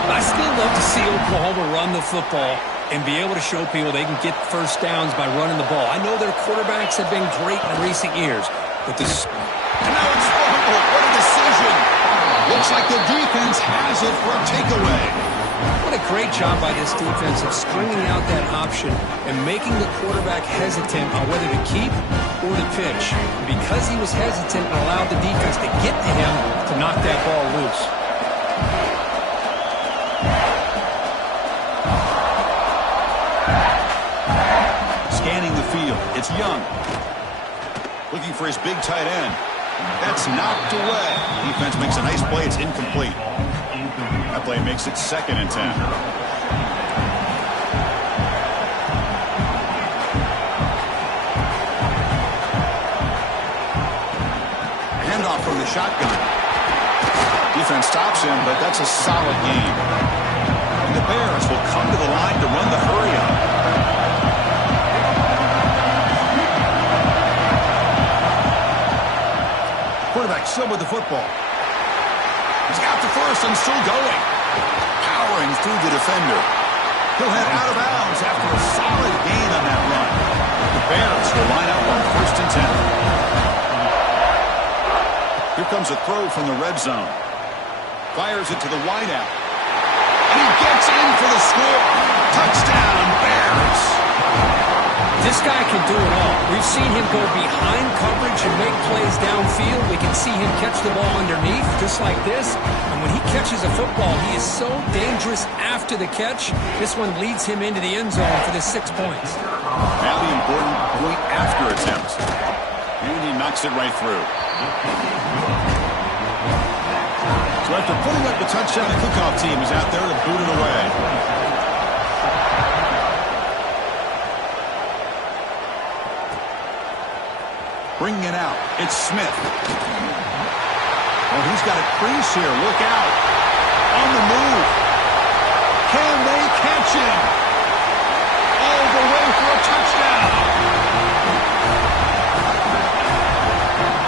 I still love to see Oklahoma run the football and be able to show people they can get first downs by running the ball. I know their quarterbacks have been great in recent years, but this... And now it's fumbled. What a decision. Looks like the defense has it for a takeaway. What a great job by this defense of stringing out that option and making the quarterback hesitant on whether to keep or to pitch. Because he was hesitant and allowed the defense to get to him to knock that ball loose. Scanning the field, it's Young. Looking for his big tight end. That's knocked away. Defense makes a nice play. It's incomplete. That play makes it 2nd and 10. Handoff from the shotgun. Defense stops him, but that's a solid gain. And the Bears will come to the line to run the hurry-up. quarterback still with the football. He's got the first and still going. Powering through the defender. He'll head out of bounds after a solid gain on that run. The Bears will line up on 1st and 10. Here comes a throw from the red zone. Fires it to the wideout. And he gets in for the score. Touchdown, Bears. This guy can do it all. We've seen him go behind coverage and make plays downfield. We can see him catch the ball underneath, just like this. And when he catches a football, he is so dangerous after the catch. This one leads him into the end zone for the 6 points. Now the important point after attempt. And he knocks it right through. So after putting up the touchdown, the kickoff team is out there to boot it away. Bringing it out, it's Smith. Oh, he's got a crease here. Look out. On the move. Can they catch him? All the way for a touchdown.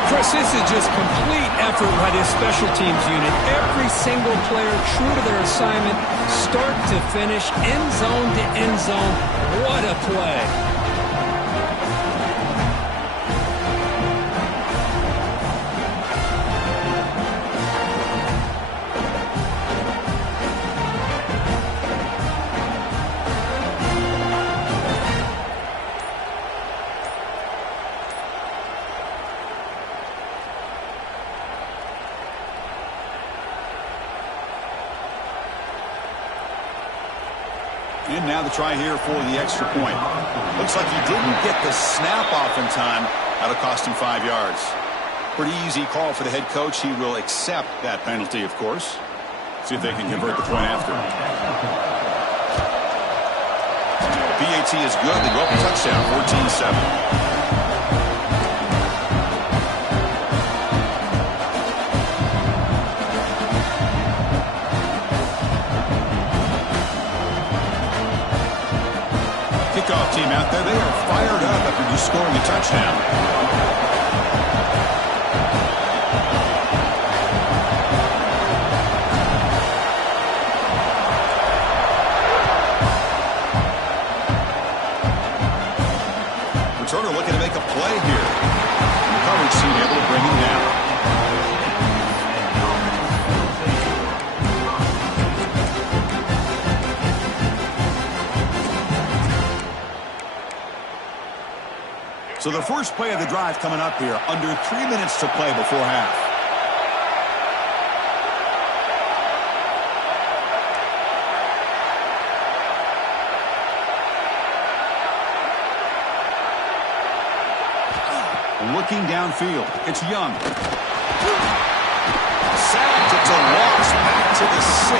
Chris, this is just complete effort by this special teams unit. Every single player true to their assignment, start to finish, end zone to end zone. What a play. And now the try here for the extra point. Looks like he didn't get the snap off in time. That'll cost him 5 yards. Pretty easy call for the head coach. He will accept that penalty, of course. See if they can convert the point after. PAT is good. They go up a touchdown, 14-7. Kickoff team out there, they are fired up after just scoring a touchdown. Returner looking to make a play here. The coverage team able to bring him down. So the first play of the drive coming up here, under 3 minutes to play before half. Looking downfield, it's Young. Sacked, it's a loss back to the 6.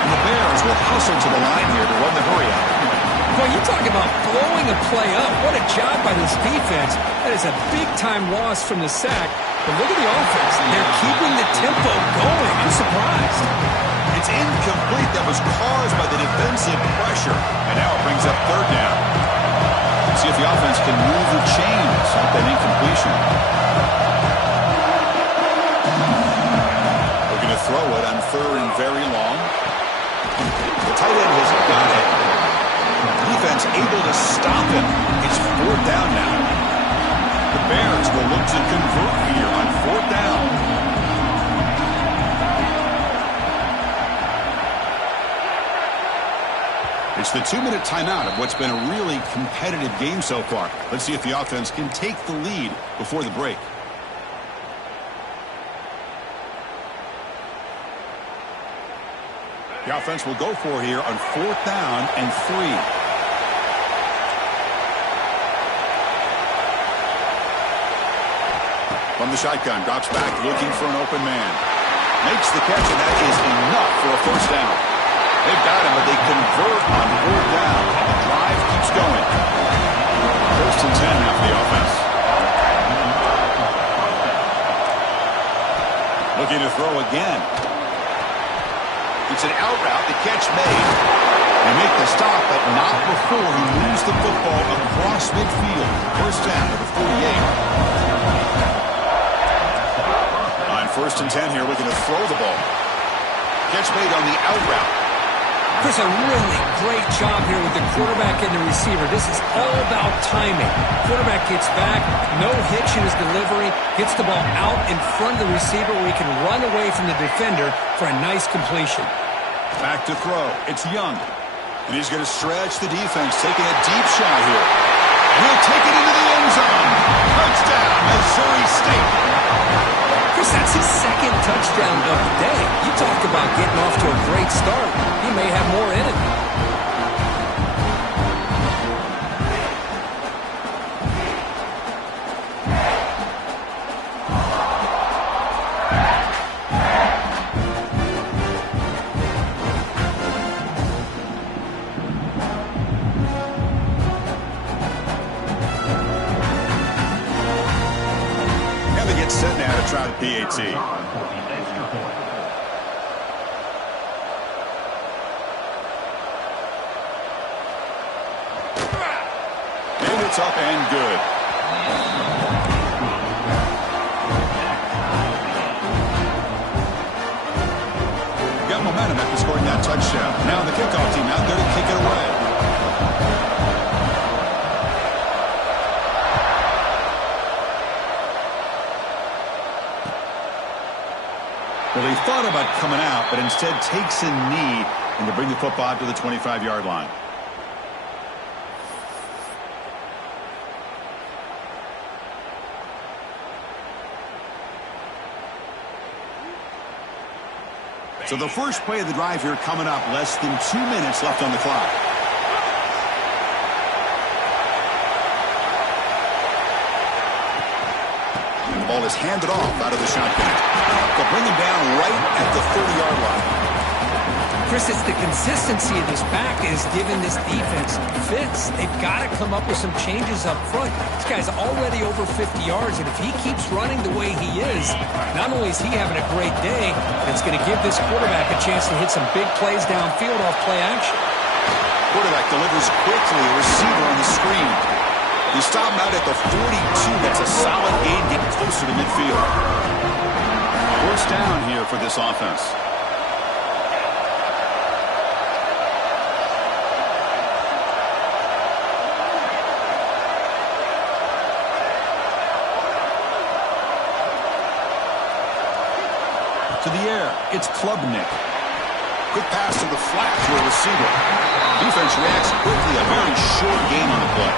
And the Bears will hustle to the line here to run the hurry out. Well, you talk about blowing a play up. What a job by this defense. That is a big-time loss from the sack. But look at the offense. They're keeping the tempo going. I'm surprised. It's incomplete. That was caused by the defensive pressure. And now it brings up 3rd down. Let's see if the offense can move the chains off that incompletion. We're going to throw it on 3rd and very long. The tight end has got it. Defense able to stop him. It's 4th down now. The Bears will look to convert here on 4th down. It's the 2-minute timeout of what's been a really competitive game so far. Let's see if the offense can take the lead before the break. The offense will go for here on 4th down and 3. From the shotgun, drops back, looking for an open man. Makes the catch, and that is enough for a 1st down. They've got him, but they convert on 4th down. The drive keeps going. 1st and 10 now for the offense. Looking to throw again. It's an out route, the catch made. They make the stop, but not before he moves the football across midfield. 1st down to the 48. 1st and 10 here, looking to throw the ball. Catch made on the out route. Chris, a really great job here with the quarterback and the receiver. This is all about timing. Quarterback gets back, no hitch in his delivery, gets the ball out in front of the receiver where he can run away from the defender for a nice completion. Back to throw. It's Young. And he's going to stretch the defense, taking a deep shot here. And he'll take it into the end zone. Touchdown, Missouri State. Chris, that's his 2nd touchdown of the day. You talk about getting off to a great start. He may have more in it. Set now to try the PAT. And it's up and good. Got momentum after scoring that touchdown. Now the kickoff team out there to kick it away. Well, he thought about coming out, but instead takes a knee and to bring the football to the 25-yard line. So the first play of the drive here coming up, less than 2 minutes left on the clock. And the ball is handed off out of the shotgun. They'll bring him down right at the 30-yard line. Chris, it's the consistency of this back is giving this defense fits. They've got to come up with some changes up front. This guy's already over 50 yards, and if he keeps running the way he is, not only is he having a great day, it's going to give this quarterback a chance to hit some big plays downfield off play action. Quarterback delivers quickly, a receiver on the screen. You stop him out at the 42. That's a solid gain, getting closer to midfield. First down here for this offense. To the air, it's Klubnik. Quick pass to the flat to a receiver. Defense reacts quickly, a very short game on the play.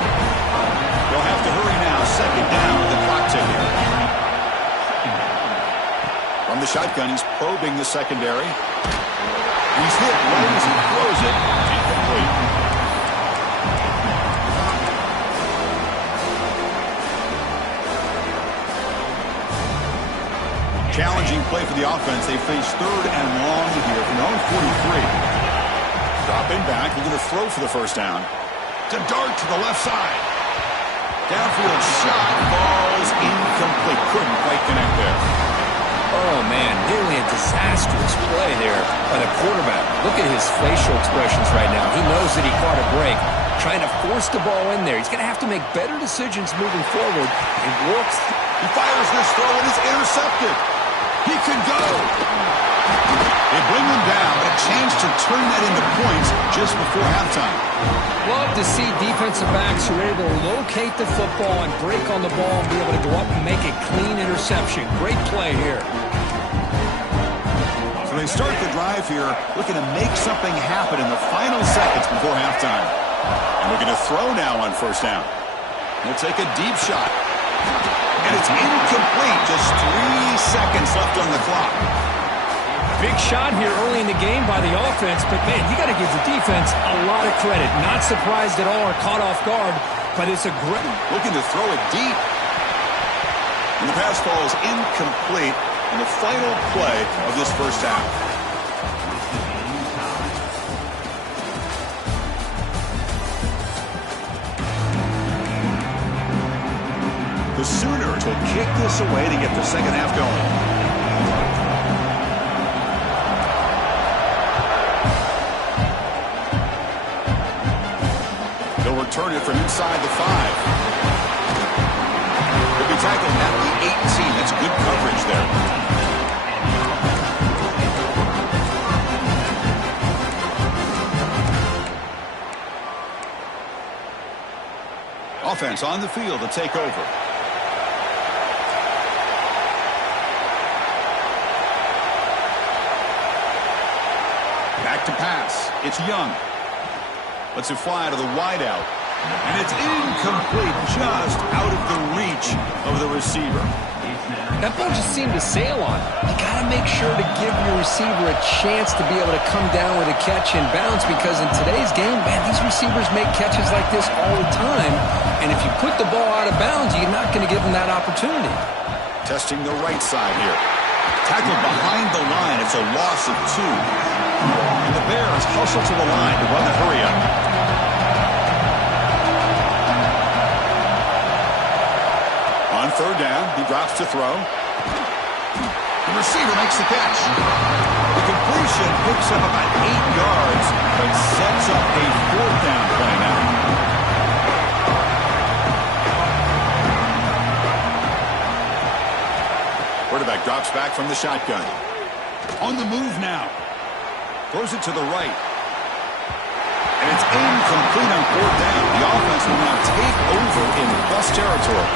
They'll have to hurry now, 2nd down, the clock ticking. From the shotgun, he's probing the secondary. He's hit right as he throws it. Incomplete. Challenging play for the offense. They face 3rd and long here from their own 43. Dropping back, looking to throw for the first down. To dart to the left side. Downfield shot falls incomplete. Couldn't quite connect there. Oh, man, nearly a disastrous play there by the quarterback. Look at his facial expressions right now. He knows that he caught a break, trying to force the ball in there. He's going to have to make better decisions moving forward. It works. He fires this throw, and it's intercepted. He could go. They bring him down, but a chance to turn that into points just before halftime. Love to see defensive backs who are able to locate the football and break on the ball and be able to go up and make a clean interception. Great play here. So they start the drive here, looking to make something happen in the final seconds before halftime. And looking to throw now on 1st down. He'll take a deep shot. And it's incomplete. Just 3 seconds left on the clock. Big shot here early in the game by the offense, but, man, you got to give the defense a lot of credit. Not surprised at all or caught off guard, but it's a great... Looking to throw it deep. And the pass falls incomplete in the final play of this first half. The Sooners will kick this away to get the second half going. They'll return it from inside the 5. They'll be tackled at the 18. That's good coverage there. offense on the field to take over. Back to pass. It's Young. Lets it fly to the wideout. And it's incomplete, just out of the reach of the receiver. That ball just seemed to sail on. You got to make sure to give your receiver a chance to be able to come down with a catch and bounce, because in today's game, man, these receivers make catches like this all the time. And if you put the ball out of bounds, you're not going to give them that opportunity. Testing the right side here. Tackled behind the line. It's a loss of 2. And the Bears hustle to the line to run the hurry-up. On third down, he drops to throw. The receiver makes the catch. The completion picks up about 8 yards, but sets up a 4th down play now. Quarterback drops back from the shotgun. On the move now. Throws it to the right. And it's incomplete on 4th down. The offense will now take over in plus territory.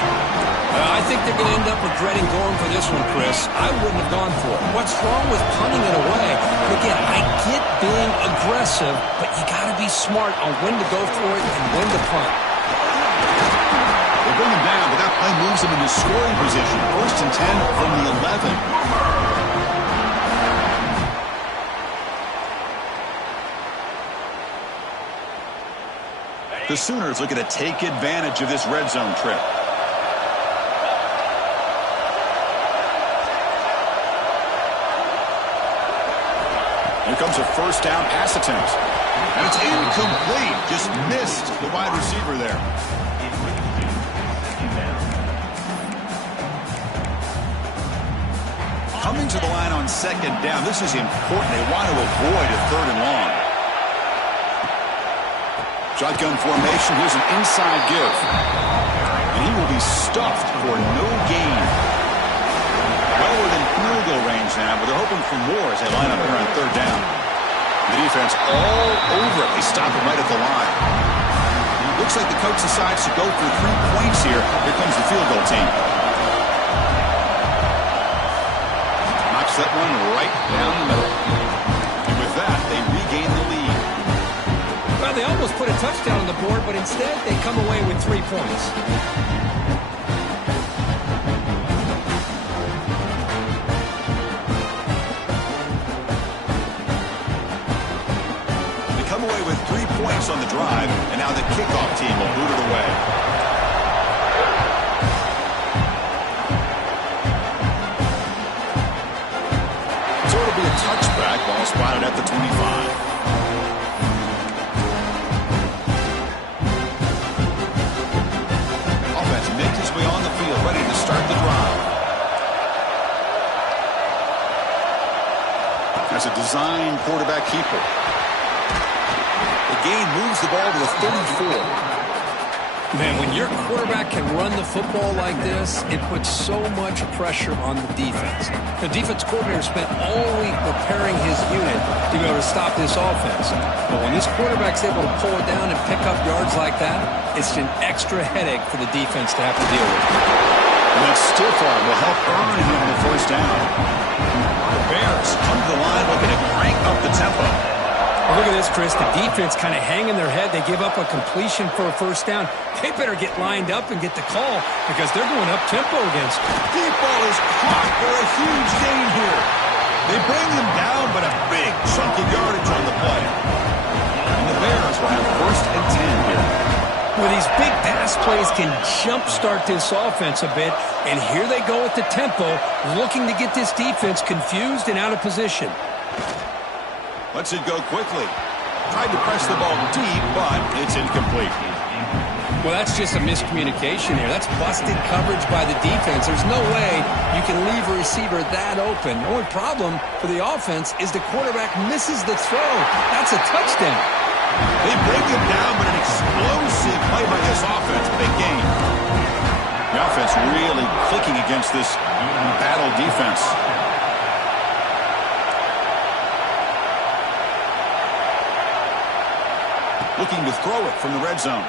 I think they're going to end up regretting going for this one, Chris. I wouldn't have gone for it. What's wrong with punting it away? And again, I get being aggressive, but you got to be smart on when to go for it and when to punt. They bring him down, but that play moves him into scoring position. 1st and 10 from the 11. The Sooners looking to take advantage of this red zone trip. Here comes a 1st down pass attempt. And it's incomplete. Just missed the wide receiver there. Coming to the line on 2nd down. This is important. They want to avoid a 3rd and long. Shotgun formation. Here's an inside give. And he will be stuffed for no gain. Well within field goal range now, but they're hoping for more as they line up here on 3rd down. The defense all over it. They stop it right at the line. Looks like the coach decides to go for 3 points here. Here comes the field goal team. Knocks that one right down the middle. And with that, they regain the lead. Well, they almost put a touchdown on the board, but instead they come away with 3 points. With 3 points on the drive, and now the kickoff team will boot it away. So it'll be a touchback, ball spotted at the 25. Offense makes its way on the field, ready to start the drive. That's a design quarterback keeper. The gain moves the ball to the 34. Man, when your quarterback can run the football like this, it puts so much pressure on the defense. The defense coordinator spent all week preparing his unit to be able to stop this offense. But when this quarterback's able to pull it down and pick up yards like that, it's an extra headache for the defense to have to deal with. And that stiff arm will help earn him the 1st down. The Bears come to the line looking to crank up the tempo. Well, look at this, Chris. The defense kind of hanging their head. They give up a completion for a 1st down. They better get lined up and get the call because they're going up tempo against them. Deep ball is caught for a huge gain here. They bring him down, but a big chunk of yardage on the play. And the Bears will have 1st and 10 here. Well, these big pass plays can jumpstart this offense a bit, and here they go at the tempo, looking to get this defense confused and out of position. Lets it go quickly. Tried to press the ball deep, but it's incomplete. Well, that's just a miscommunication here. That's busted coverage by the defense. There's no way you can leave a receiver that open. The only problem for the offense is the quarterback misses the throw. That's a touchdown. They bring him down, but an explosive play by this offense. Big game. The offense really clicking against this battle defense. Looking to throw it from the red zone.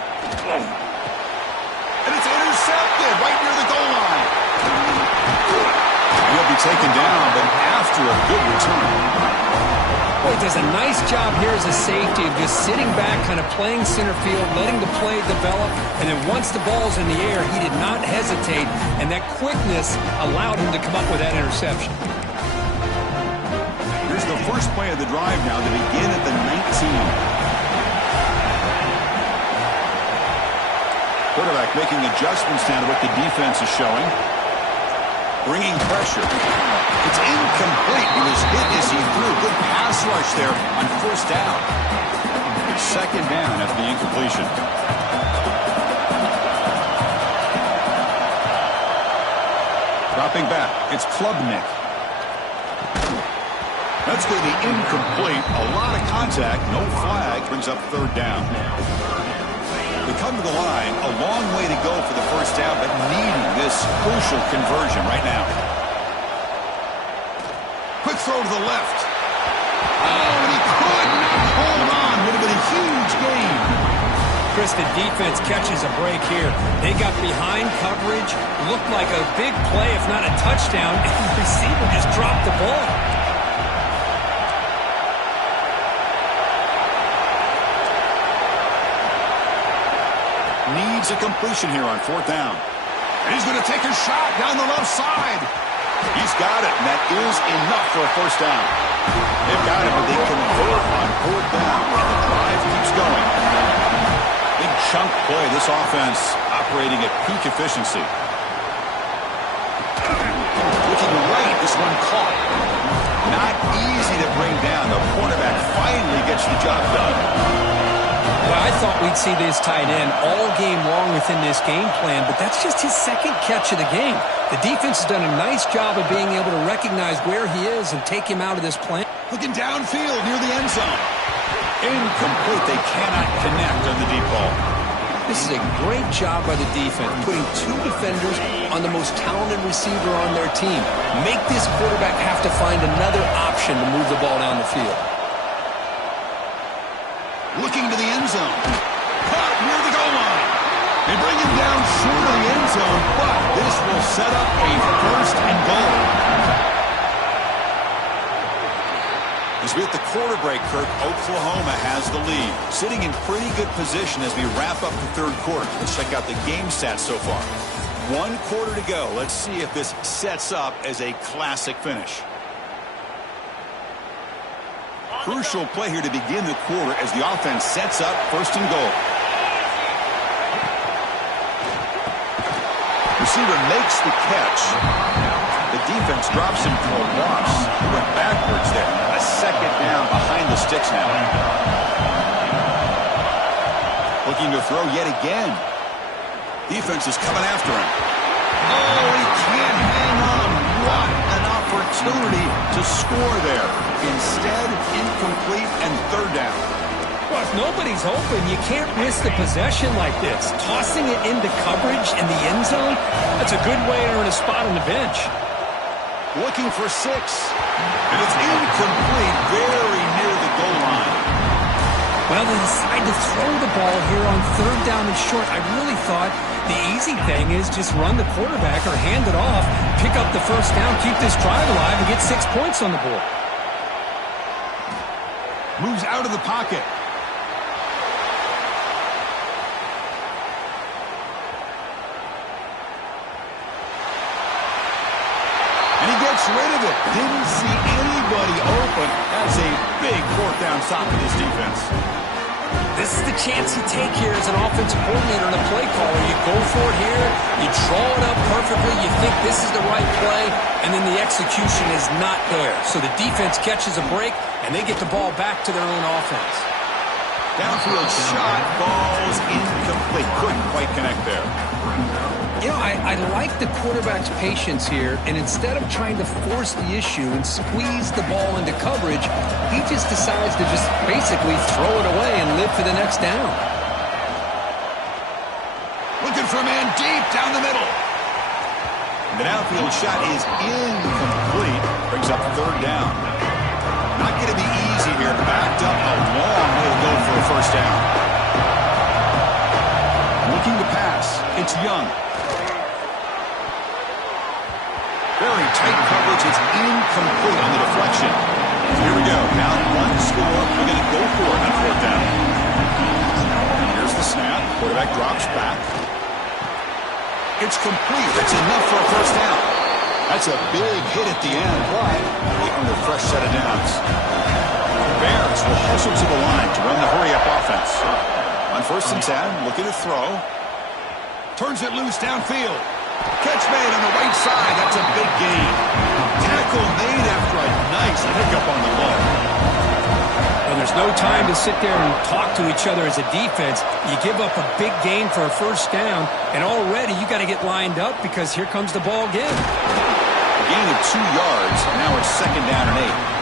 And it's intercepted right near the goal line. He'll be taken down, but after a good return. Boy, he does a nice job here as a safety of just sitting back, kind of playing center field, letting the play develop, and then once the ball's in the air, he did not hesitate, and that quickness allowed him to come up with that interception. Here's the first play of the drive now to begin at the 19. Quarterback making adjustments now to what the defense is showing. Bringing pressure. It's incomplete. He was hit as he threw. Good pass rush there on first down. Second down after the incompletion. Dropping back. It's Klubnik. That's going to be incomplete. A lot of contact. No flag. Brings up third down. They come to the line, a long way to go for the first down, but needing this crucial conversion right now. Quick throw to the left. Oh, and he could not hold on. Would have been a huge gain. Chris, the defense catches a break here. They got behind coverage, looked like a big play, if not a touchdown, and the receiver just dropped the ball. Needs a completion here on fourth down. And he's going to take a shot down the left side. He's got it, and that is enough for a first down. They've got it, but they convert on fourth down, and the drive keeps going. Big chunk play. This offense operating at peak efficiency. Looking right, this one caught. Not easy to bring down. The quarterback finally gets the job done. Well, I thought we'd see this tight end all game long within this game plan, but that's just his second catch of the game. The defense has done a nice job of being able to recognize where he is and take him out of this plan. Looking downfield near the end zone. Incomplete. They cannot connect on the deep ball. This is a great job by the defense, putting two defenders on the most talented receiver on their team. Make this quarterback have to find another option to move the ball down the field. Looking to the end zone. Caught near the goal line. They bring him down short of the end zone, but this will set up a first and goal. As we hit the quarter break, Kirk, Oklahoma has the lead. Sitting in pretty good position as we wrap up the third quarter. Let's check out the game stats so far. 1 quarter to go. Let's see if this sets up as a classic finish. Crucial play here to begin the quarter as the offense sets up first and goal. Receiver makes the catch. The defense drops him for a loss. He went backwards there. A second down behind the sticks now. Looking to throw yet again. Defense is coming after him. Oh, he can't hang on. What an opportunity to score there. Instead, incomplete and third down. Well, if nobody's open, you can't miss the possession like this. Tossing it into coverage in the end zone, that's a good way to earn a spot on the bench. Looking for 6. And it's incomplete, very near the goal line. Well, they decide to throw the ball here on third down and short. I really thought the easy thing is just run the quarterback or hand it off, pick up the first down, keep this drive alive, and get 6 points on the board. Moves out of the pocket. And he gets rid of it. Didn't see anybody open. That's a big fourth down stop for this defense. This is the chance you take here as an offensive coordinator and a play caller. You go for it here, you draw it up perfectly, you think this is the right play, and then the execution is not there. So the defense catches a break, and they get the ball back to their own offense. Downfield shot, falls incomplete. Couldn't quite connect there. You know, I like the quarterback's patience here, and instead of trying to force the issue and squeeze the ball into coverage, he just decides to just basically throw it away and live for the next down. Looking for a man deep down the middle. The downfield shot is incomplete. Brings up third down. Not going to be easy here. Backed up a long way to go for a first down. Looking to pass. It's Young. complete on the deflection. Here we go. Down one score. We're going to go for it on fourth down. Here's the snap. Quarterback drops back. It's complete. That's enough for a first down. That's a big hit at the end, but they earned a fresh set of downs. The Bears will hustle to the line to run the hurry-up offense. On first and 10, looking to throw. Turns it loose downfield. Catch made on the right side. That's a big gain. Tackle made after a nice pickup on the ball. Well, there's no time to sit there and talk to each other as a defense. You give up a big gain for a first down, and already you got to get lined up because here comes the ball again. A gain of 2 yards. Now it's second down and 8.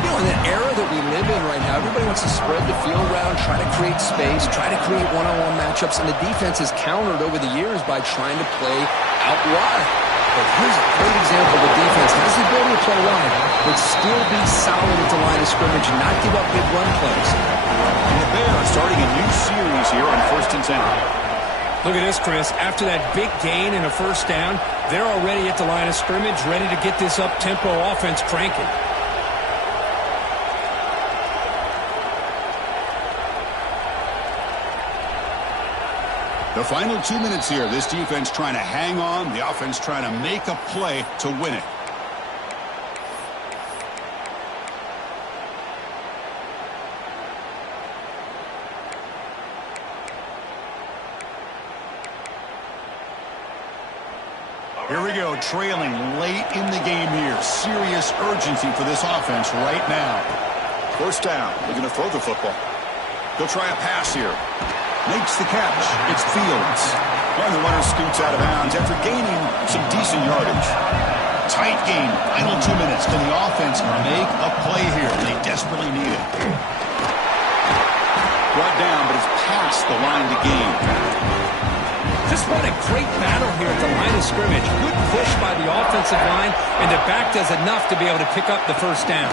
You know, in the era that we live in right now, everybody wants to spread the field around, try to create space, try to create one-on-one matchups, and the defense has countered over the years by trying to play out wide. But here's a great example of a defense that has the ability to play wide, but still be solid at the line of scrimmage and not give up big run plays. And the Bears starting a new series here on first and 10. Look at this, Chris. After that big gain and a first down, they're already at the line of scrimmage, ready to get this up-tempo offense cranking. The final 2 minutes here. This defense trying to hang on. The offense trying to make a play to win it. Here we go, trailing late in the game here. Serious urgency for this offense right now. First down. They're going to throw the football. He'll try a pass here. Makes the catch. It's Fields. And the runner scoots out of bounds after gaining some decent yardage. Tight game. Final 2 minutes. Can the offense make a play here? They desperately need it. Brought down, but it's past the line to gain. Just what a great battle here at the line of scrimmage. Good push by the offensive line, and the back does enough to be able to pick up the first down.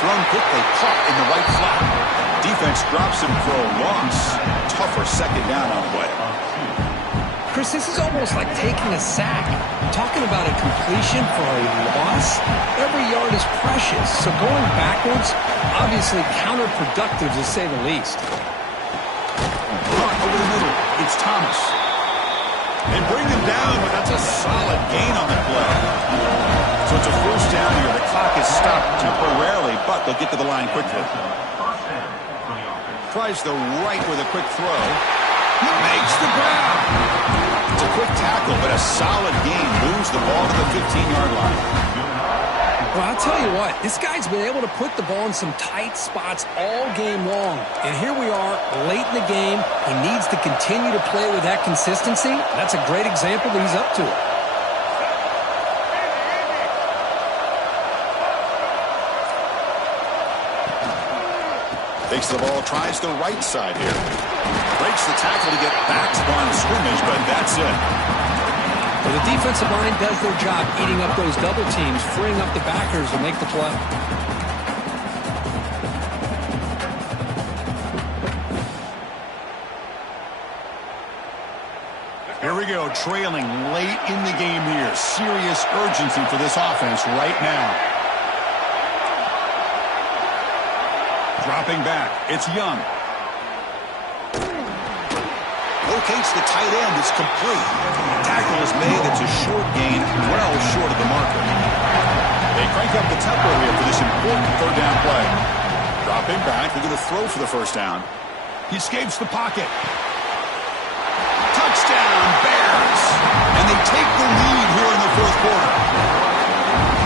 Thrown quickly, caught in the right flat. Defense drops him for a loss. Tougher second down on the way. Chris, this is almost like taking a sack. Talking about a completion for a loss, every yard is precious. So going backwards, obviously counterproductive to say the least. Over the middle, it's Thomas. They bring him down, but that's a solid gain on the play. So it's a first down here. The clock is stopped temporarily, but they'll get to the line quickly. Tries the right with a quick throw. He makes the grab. It's a quick tackle, but a solid gain. Moves the ball to the 15-yard line. Well, I'll tell you what, this guy's been able to put the ball in some tight spots all game long. And here we are, late in the game. He needs to continue to play with that consistency. That's a great example that he's up to it. Takes the ball, tries the right side here. Breaks the tackle to get back to the line of scrimmage, but that's it. Well, the defensive line does their job eating up those double teams, freeing up the backers to make the play. Here we go, trailing late in the game here. Serious urgency for this offense right now. Dropping back, it's Young. Locates the tight end, it's complete. Tackle is made, it's a short gain, well short of the marker. They crank up the tempo here for this important third down play. Dropping back, they're going to throw for the first down. He escapes the pocket. Touchdown, Bears! And they take the lead here in the fourth quarter.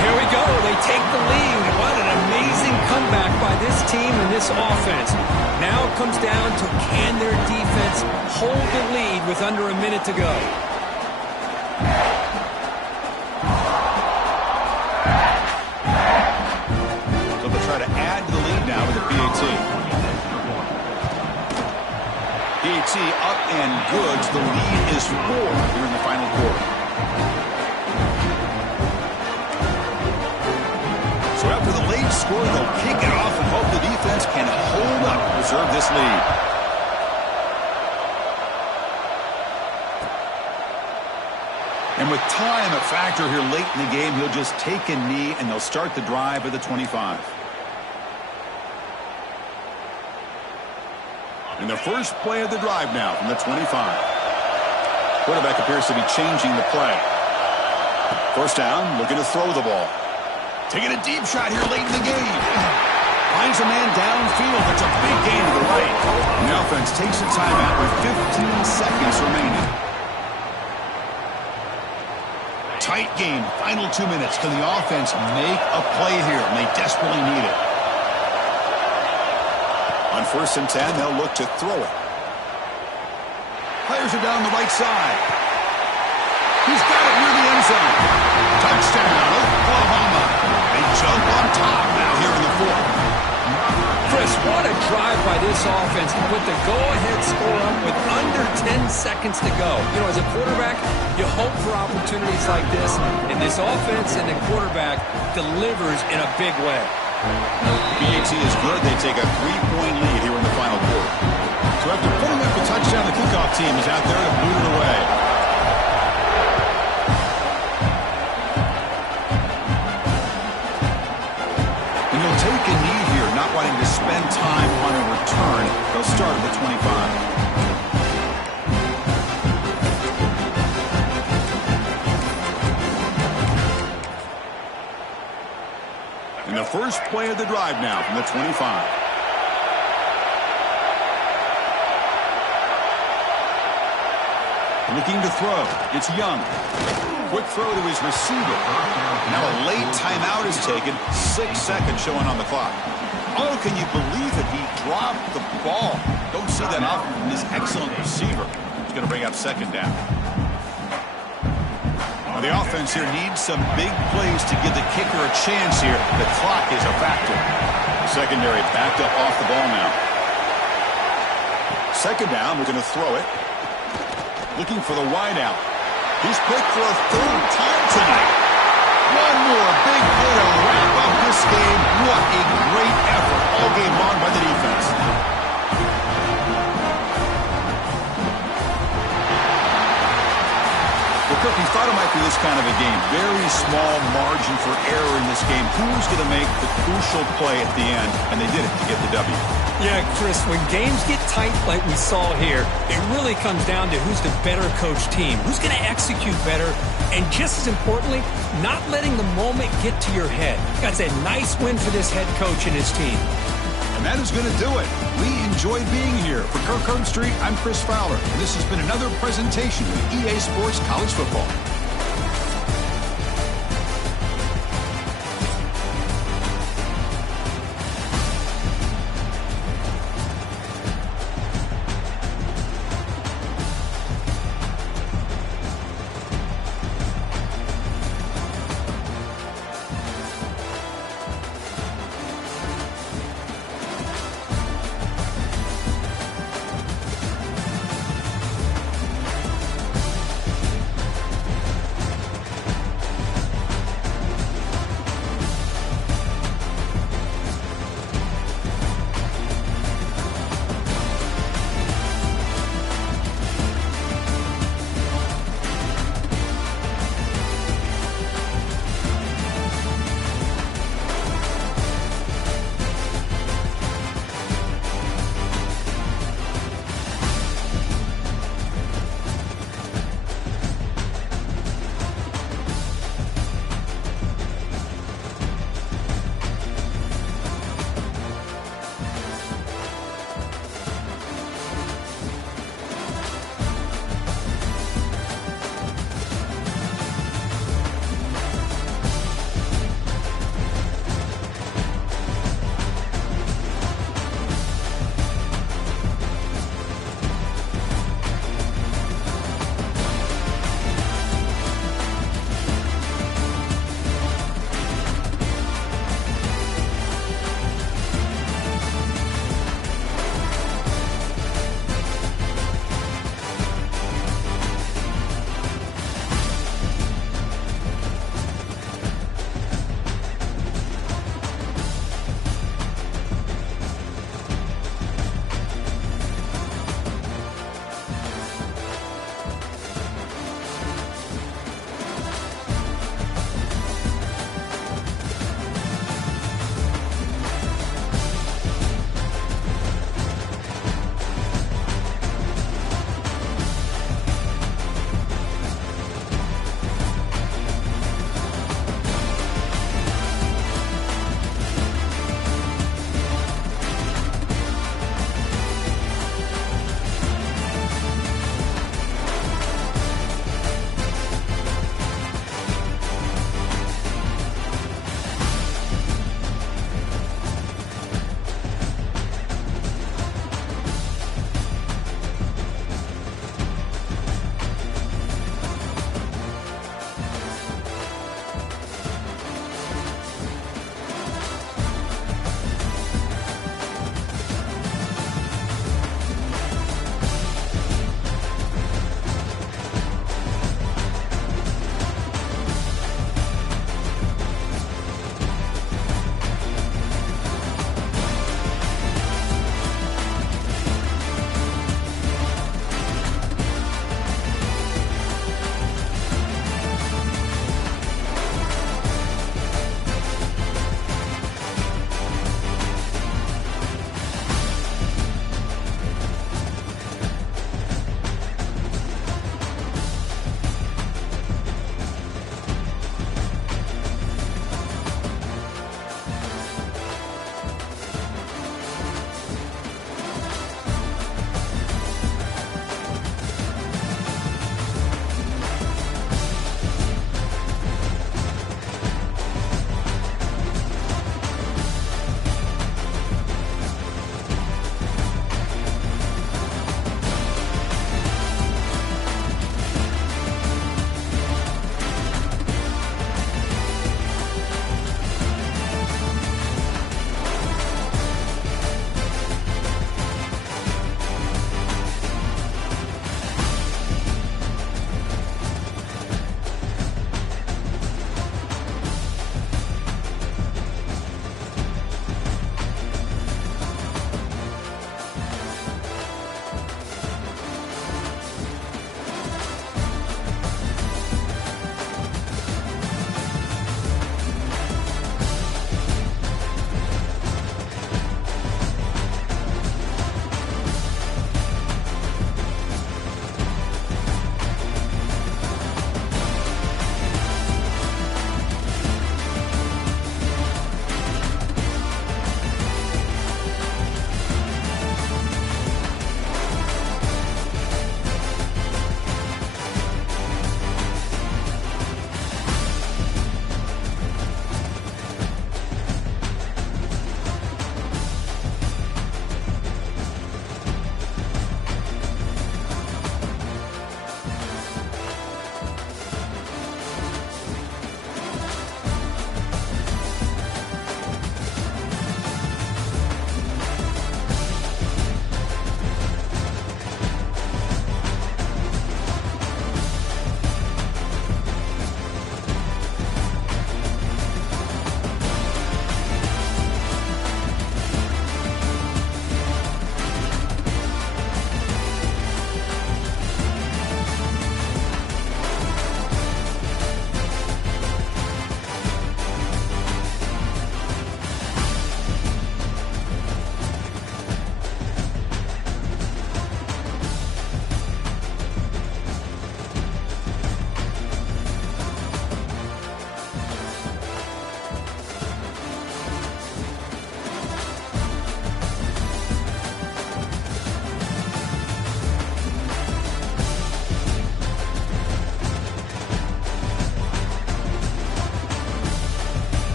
Here we go. They take the lead. What an amazing comeback by this team and this offense. Now it comes down to can their defense hold the lead with under a minute to go. So they'll try to add to the lead now with a PAT. PAT up and good. The lead is 4 here in the final quarter. So after the late score, they'll kick it off and hope the defense can hold up and preserve this lead. And And with time a factor here late in the game, he'll just take a knee, and they'll start the drive at the 25. And the first play of the drive now from the 25. Quarterback appears to be changing the play. First down, looking to throw the ball. Taking a deep shot here late in the game. Finds a man downfield. That's a big gain to the right. And the offense takes a timeout with 15 seconds remaining. Tight game. Final 2 minutes. Can the offense make a play here? And they desperately need it. On 1st and 10, they'll look to throw it. Players are down the right side. He's got it near the end zone. Touchdown, Oklahoma. They jump on top now here in the 4th. Chris, what a drive by this offense to put the go-ahead score up with under 10 seconds to go. You know, as a quarterback, you hope for opportunities like this, and this offense and the quarterback delivers in a big way. BAT is good. They take a 3-point lead here in the final quarter. So after putting up the touchdown, the kickoff team is out there to boot it away. And you'll take a knee here, not wanting to spend time on a return. They'll start at the 25. And the first play of the drive now from the 25. Looking to throw. It's Young. Quick throw to his receiver. Now a late timeout is taken. 6 seconds showing on the clock. Oh, can you believe it? He dropped the ball. Don't see that often from this excellent receiver. He's going to bring up 2nd down. Now the offense here needs some big plays to give the kicker a chance here. The clock is a factor. The secondary backed up off the ball now. 2nd down, we're going to throw it. Looking for the wideout. He's picked for a 3rd time tonight. One more big play to wrap up this game. What a great effort all game long by the defense. Well, Kirk, we thought it might be this kind of a game. Very small margin for error in this game. Who's going to make the crucial play at the end? And they did it to get the W. Yeah, Chris, when games get tight like we saw here, it really comes down to who's the better coached team, who's going to execute better, and just as importantly, not letting the moment get to your head. That's a nice win for this head coach and his team. And that is going to do it. We enjoyed being here. For Kirk Herbstreit, I'm Chris Fowler. And this has been another presentation of EA Sports College Football.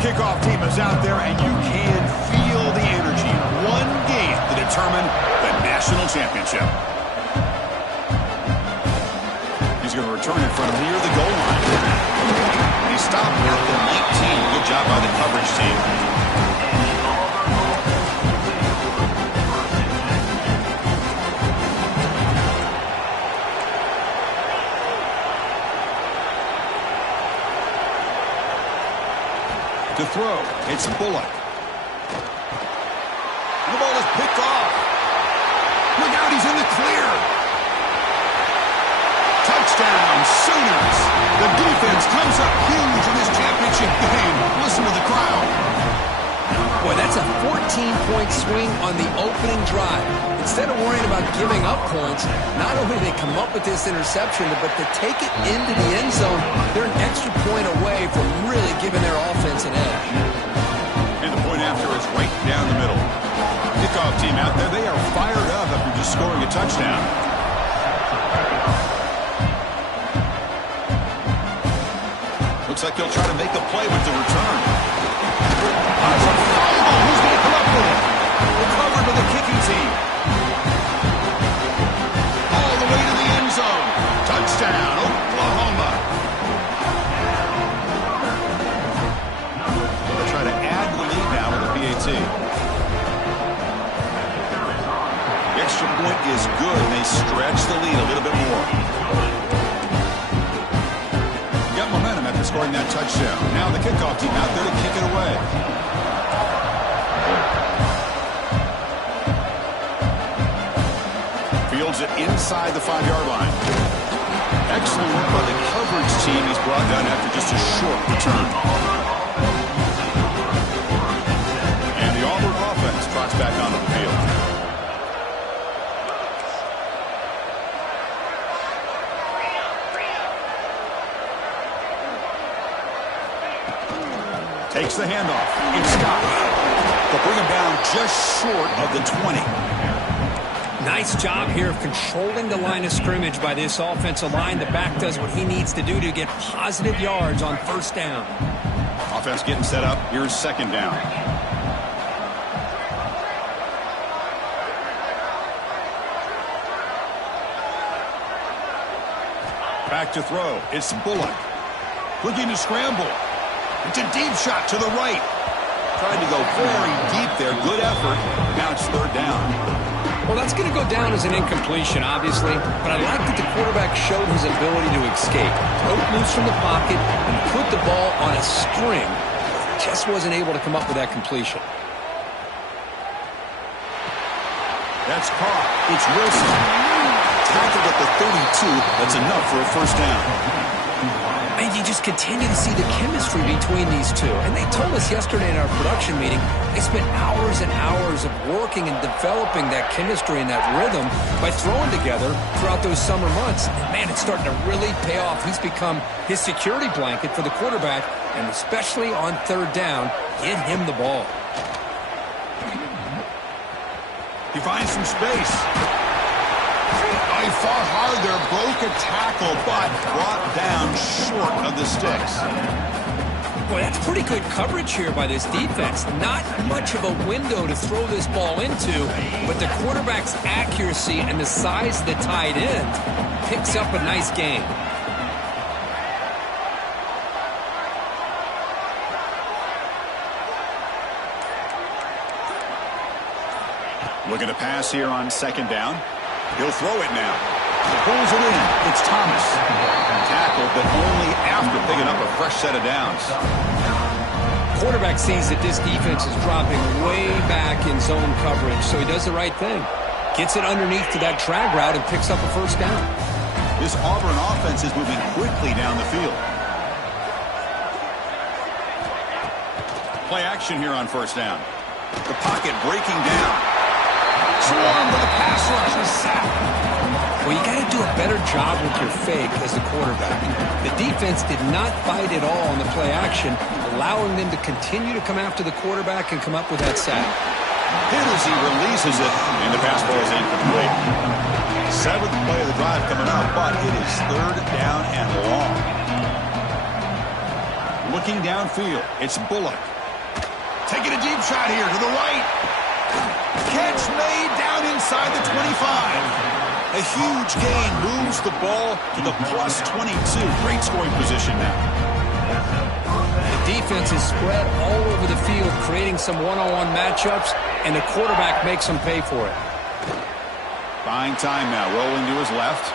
kickoff team is out there, and you can feel the energy. One game to determine the national championship. He's going to return it from near the goal line. And he stopped at the 19. Good job by the coverage team. To throw, it's Bullock. The ball is picked off. Look out, he's in the clear. Touchdown, Sooners. The defense comes up huge in this championship game. Listen to the crowd. Boy, that's a 14-point swing on the opening drive. Instead of worrying about giving up points, not only do they come up with this interception, but to take it into the end zone, they're an extra point away from really giving their offense an edge. And the point after is right down the middle. Kickoff team out there, they are fired up after just scoring a touchdown. Looks like he'll try to make a play with the return. Who's going to come up with it? Recovered by the kicking team. All the way to the end zone. Touchdown, Oklahoma. They'll try to add the lead now with a PAT. The extra point is good, and they stretch the lead a little bit more. Got momentum after scoring that touchdown. Now the kickoff team out there to kick it away. Fields it inside the 5-yard line. Excellent work by the coverage team. He's brought down after just a short return. And the Auburn offense trots back onto the field. Takes the handoff. It's Scott. They'll bring him down just short of the 20. Nice job here of controlling the line of scrimmage by this offensive line. The back does what he needs to do to get positive yards on first down. Offense getting set up. Here's second down. Back to throw. It's Bullock. Looking to scramble. It's a deep shot to the right. Tried to go very deep there. Good effort. Now it's third down. Well, that's going to go down as an incompletion, obviously, but I like that the quarterback showed his ability to escape. Broke loose from the pocket and put the ball on a string. Just wasn't able to come up with that completion. That's caught. It's Wilson. Tackled at the 32. That's enough for a first down. And you just continue to see the chemistry between these two. And they told us yesterday in our production meeting, they spent hours and hours of working and developing that chemistry and that rhythm by throwing together throughout those summer months. And man, it's starting to really pay off. He's become his security blanket for the quarterback, and especially on third down, get him the ball. He finds some space. He fought hard there, broke a tackle, but brought down short of the sticks. Boy, that's pretty good coverage here by this defense. Not much of a window to throw this ball into, but the quarterback's accuracy and the size of the tight end picks up a nice gain. Looking to pass here on second down. He'll throw it now. Pulls it in. It's Thomas. Tackled, but only after picking up a fresh set of downs. Quarterback sees that this defense is dropping way back in zone coverage, so he does the right thing. Gets it underneath to that drag route and picks up a first down. This Auburn offense is moving quickly down the field. Play action here on first down. The pocket breaking down. Swarm with a pass rush, a sack. Well, you got to do a better job with your fake as the quarterback. The defense did not fight at all on the play action, allowing them to continue to come after the quarterback and come up with that sack. Hit as he releases it, and the pass ball is incomplete. 7th play of the drive coming up, but it is third down and long. Looking downfield, it's Bullock. Taking a deep shot here to the right. Catch made down inside the 25. A huge gain moves the ball to the plus 22. Great scoring position now. The defense is spread all over the field, creating some one-on-one matchups, and the quarterback makes them pay for it. Buying time now, rolling to his left.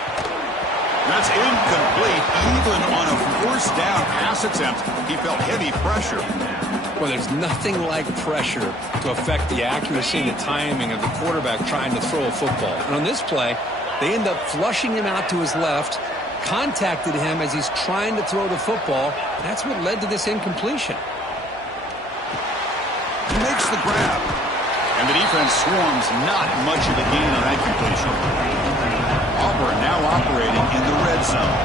That's incomplete. Even on a first down pass attempt, he felt heavy pressure. Well, there's nothing like pressure to affect the accuracy and the timing of the quarterback trying to throw a football. And on this play, they end up flushing him out to his left, contacted him as he's trying to throw the football. That's what led to this incompletion. He makes the grab. And the defense swarms, not much of a gain on that completion. Auburn now operating in the red zone.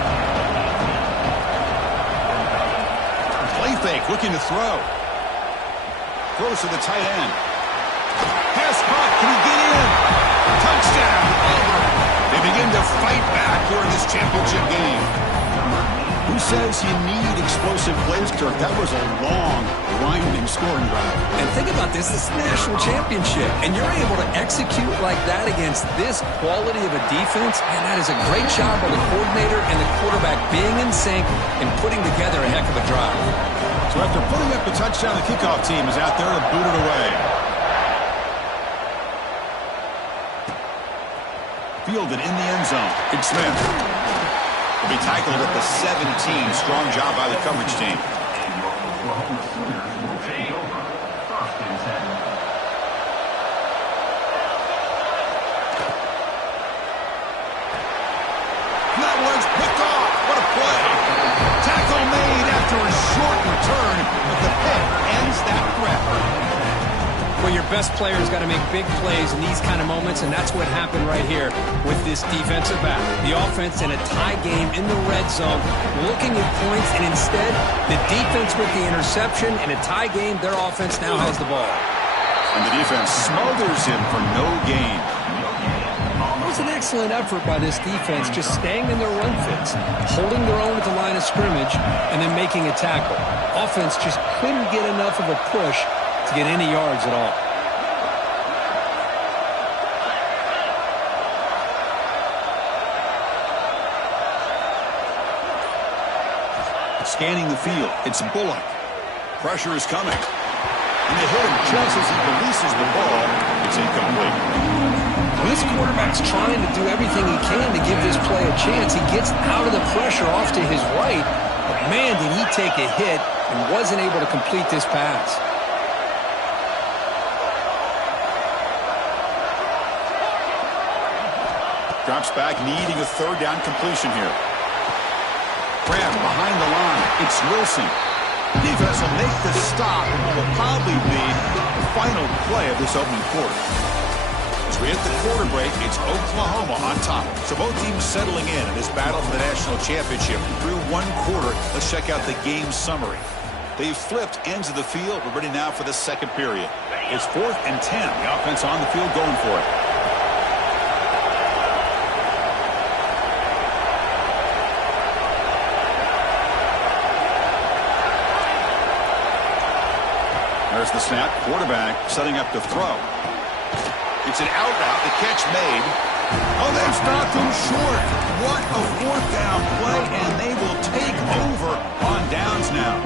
Play fake, looking to throw. Throws to the tight end. Pass caught, can he get in? Touchdown, Auburn. They begin to fight back here in this championship game. Who says you need explosive plays, Kirk? That was a long, grinding scoring drive. And think about this is the national championship, and you're able to execute like that against this quality of a defense, and that is a great job by the coordinator and the quarterback being in sync and putting together a heck of a drive. So after putting up the touchdown, the kickoff team is out there to boot it away. Fielded in the end zone. Big Smith will be tackled at the 17. Strong job by the coverage team. That one's picked off. What a play. Tackle made after a short return, but the pick ends that threat. Well, your best player's got to make big plays in these kind of moments, and that's what happened right here with this defensive back. The offense in a tie game in the red zone, looking at points, and instead, the defense with the interception. In a tie game, their offense now has the ball. And the defense smothers him for no gain. It was an excellent effort by this defense, just staying in their run fits, holding their own at the line of scrimmage, and then making a tackle. Offense just couldn't get enough of a push to get any yards at all. Scanning the field, it's Bullock. Pressure is coming. And they hit him just as he releases the ball. It's incomplete. Well, this quarterback's trying to do everything he can to give this play a chance. He gets out of the pressure off to his right, but man, did he take a hit and wasn't able to complete this pass. Drops back, needing a third down completion here. Grab behind the line. It's Wilson. Defense will make the stop and will probably be the final play of this opening quarter. As we hit the quarter break, it's Oklahoma on top. So both teams settling in this battle for the national championship. Through one quarter, let's check out the game summary. They've flipped ends of the field. We're ready now for the second period. It's 4th and 10. The offense on the field going for it. There's the snap. Quarterback setting up to throw. It's an out route. The catch made. Oh, they've stopped him short. What a 4th down play, and they will take over on downs now.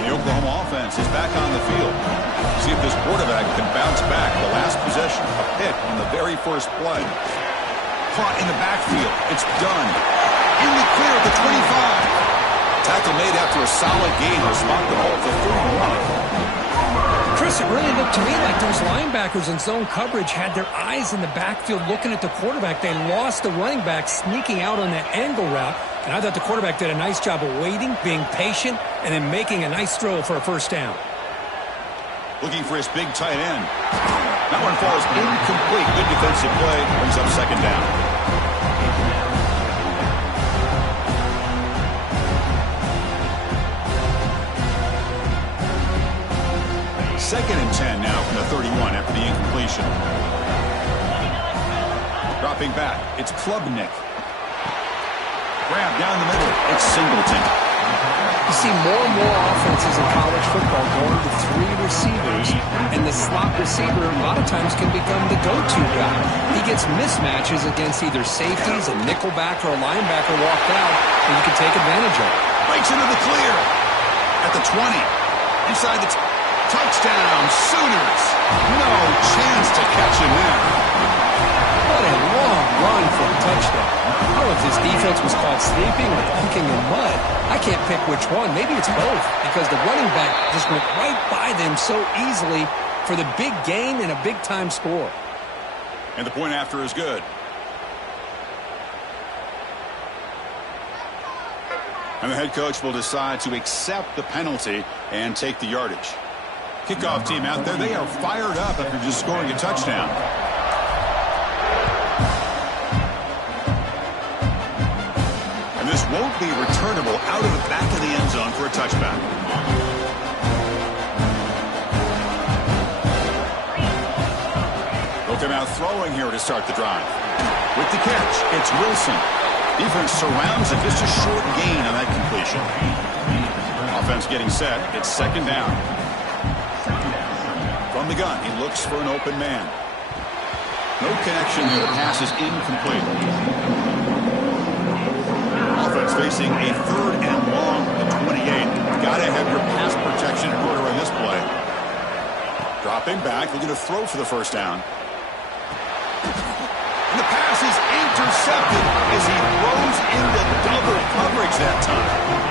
The Oklahoma offense is back on the field. See if this quarterback can bounce back. The last possession, a pick on the very first play. Caught in the backfield. It's done. In the clear at the 25. Tackle made after a solid gain. They'll spot the ball at the 31. Chris, it really looked to me like those linebackers in zone coverage had their eyes in the backfield looking at the quarterback. They lost the running back sneaking out on that angle route. And I thought the quarterback did a nice job of waiting, being patient, and then making a nice throw for a first down. Looking for his big tight end. That one falls incomplete. Good defensive play. Brings up second down. Second and 10 now from the 31 after the incompletion. Dropping Dropping back, it's Klubnik. Grab down the middle, it's Singleton. You see more and more offenses in college football going to 3 receivers, and the slot receiver a lot of times can become the go-to guy. He gets mismatches against either safeties, a nickelback, or a linebacker walked out, and you can take advantage of it. Breaks into the clear. At the 20. Inside the touchdown, Sooners. No chance to catch him there. What a long run for a touchdown. I don't know if this defense was caught sleeping or walking in mud. I can't pick which one. Maybe it's both, because the running back just went right by them so easily for the big gain and a big-time score. And the point after is good. And the head coach will decide to accept the penalty and take the yardage. Kickoff team out there, they are fired up after just scoring a touchdown. And this won't be returnable out of the back of the end zone for a touchback. They'll come out throwing here to start the drive. With the catch, it's Wilson. Defense surrounds it, just a short gain on that completion. Offense getting set, it's second down. From the gun, he looks for an open man. No connection there, the pass is incomplete. Offense facing a third and long at the 28. Gotta have your pass protection in order on this play. Dropping back, looking to throw for the first down. And the pass is intercepted as he throws into double coverage that time.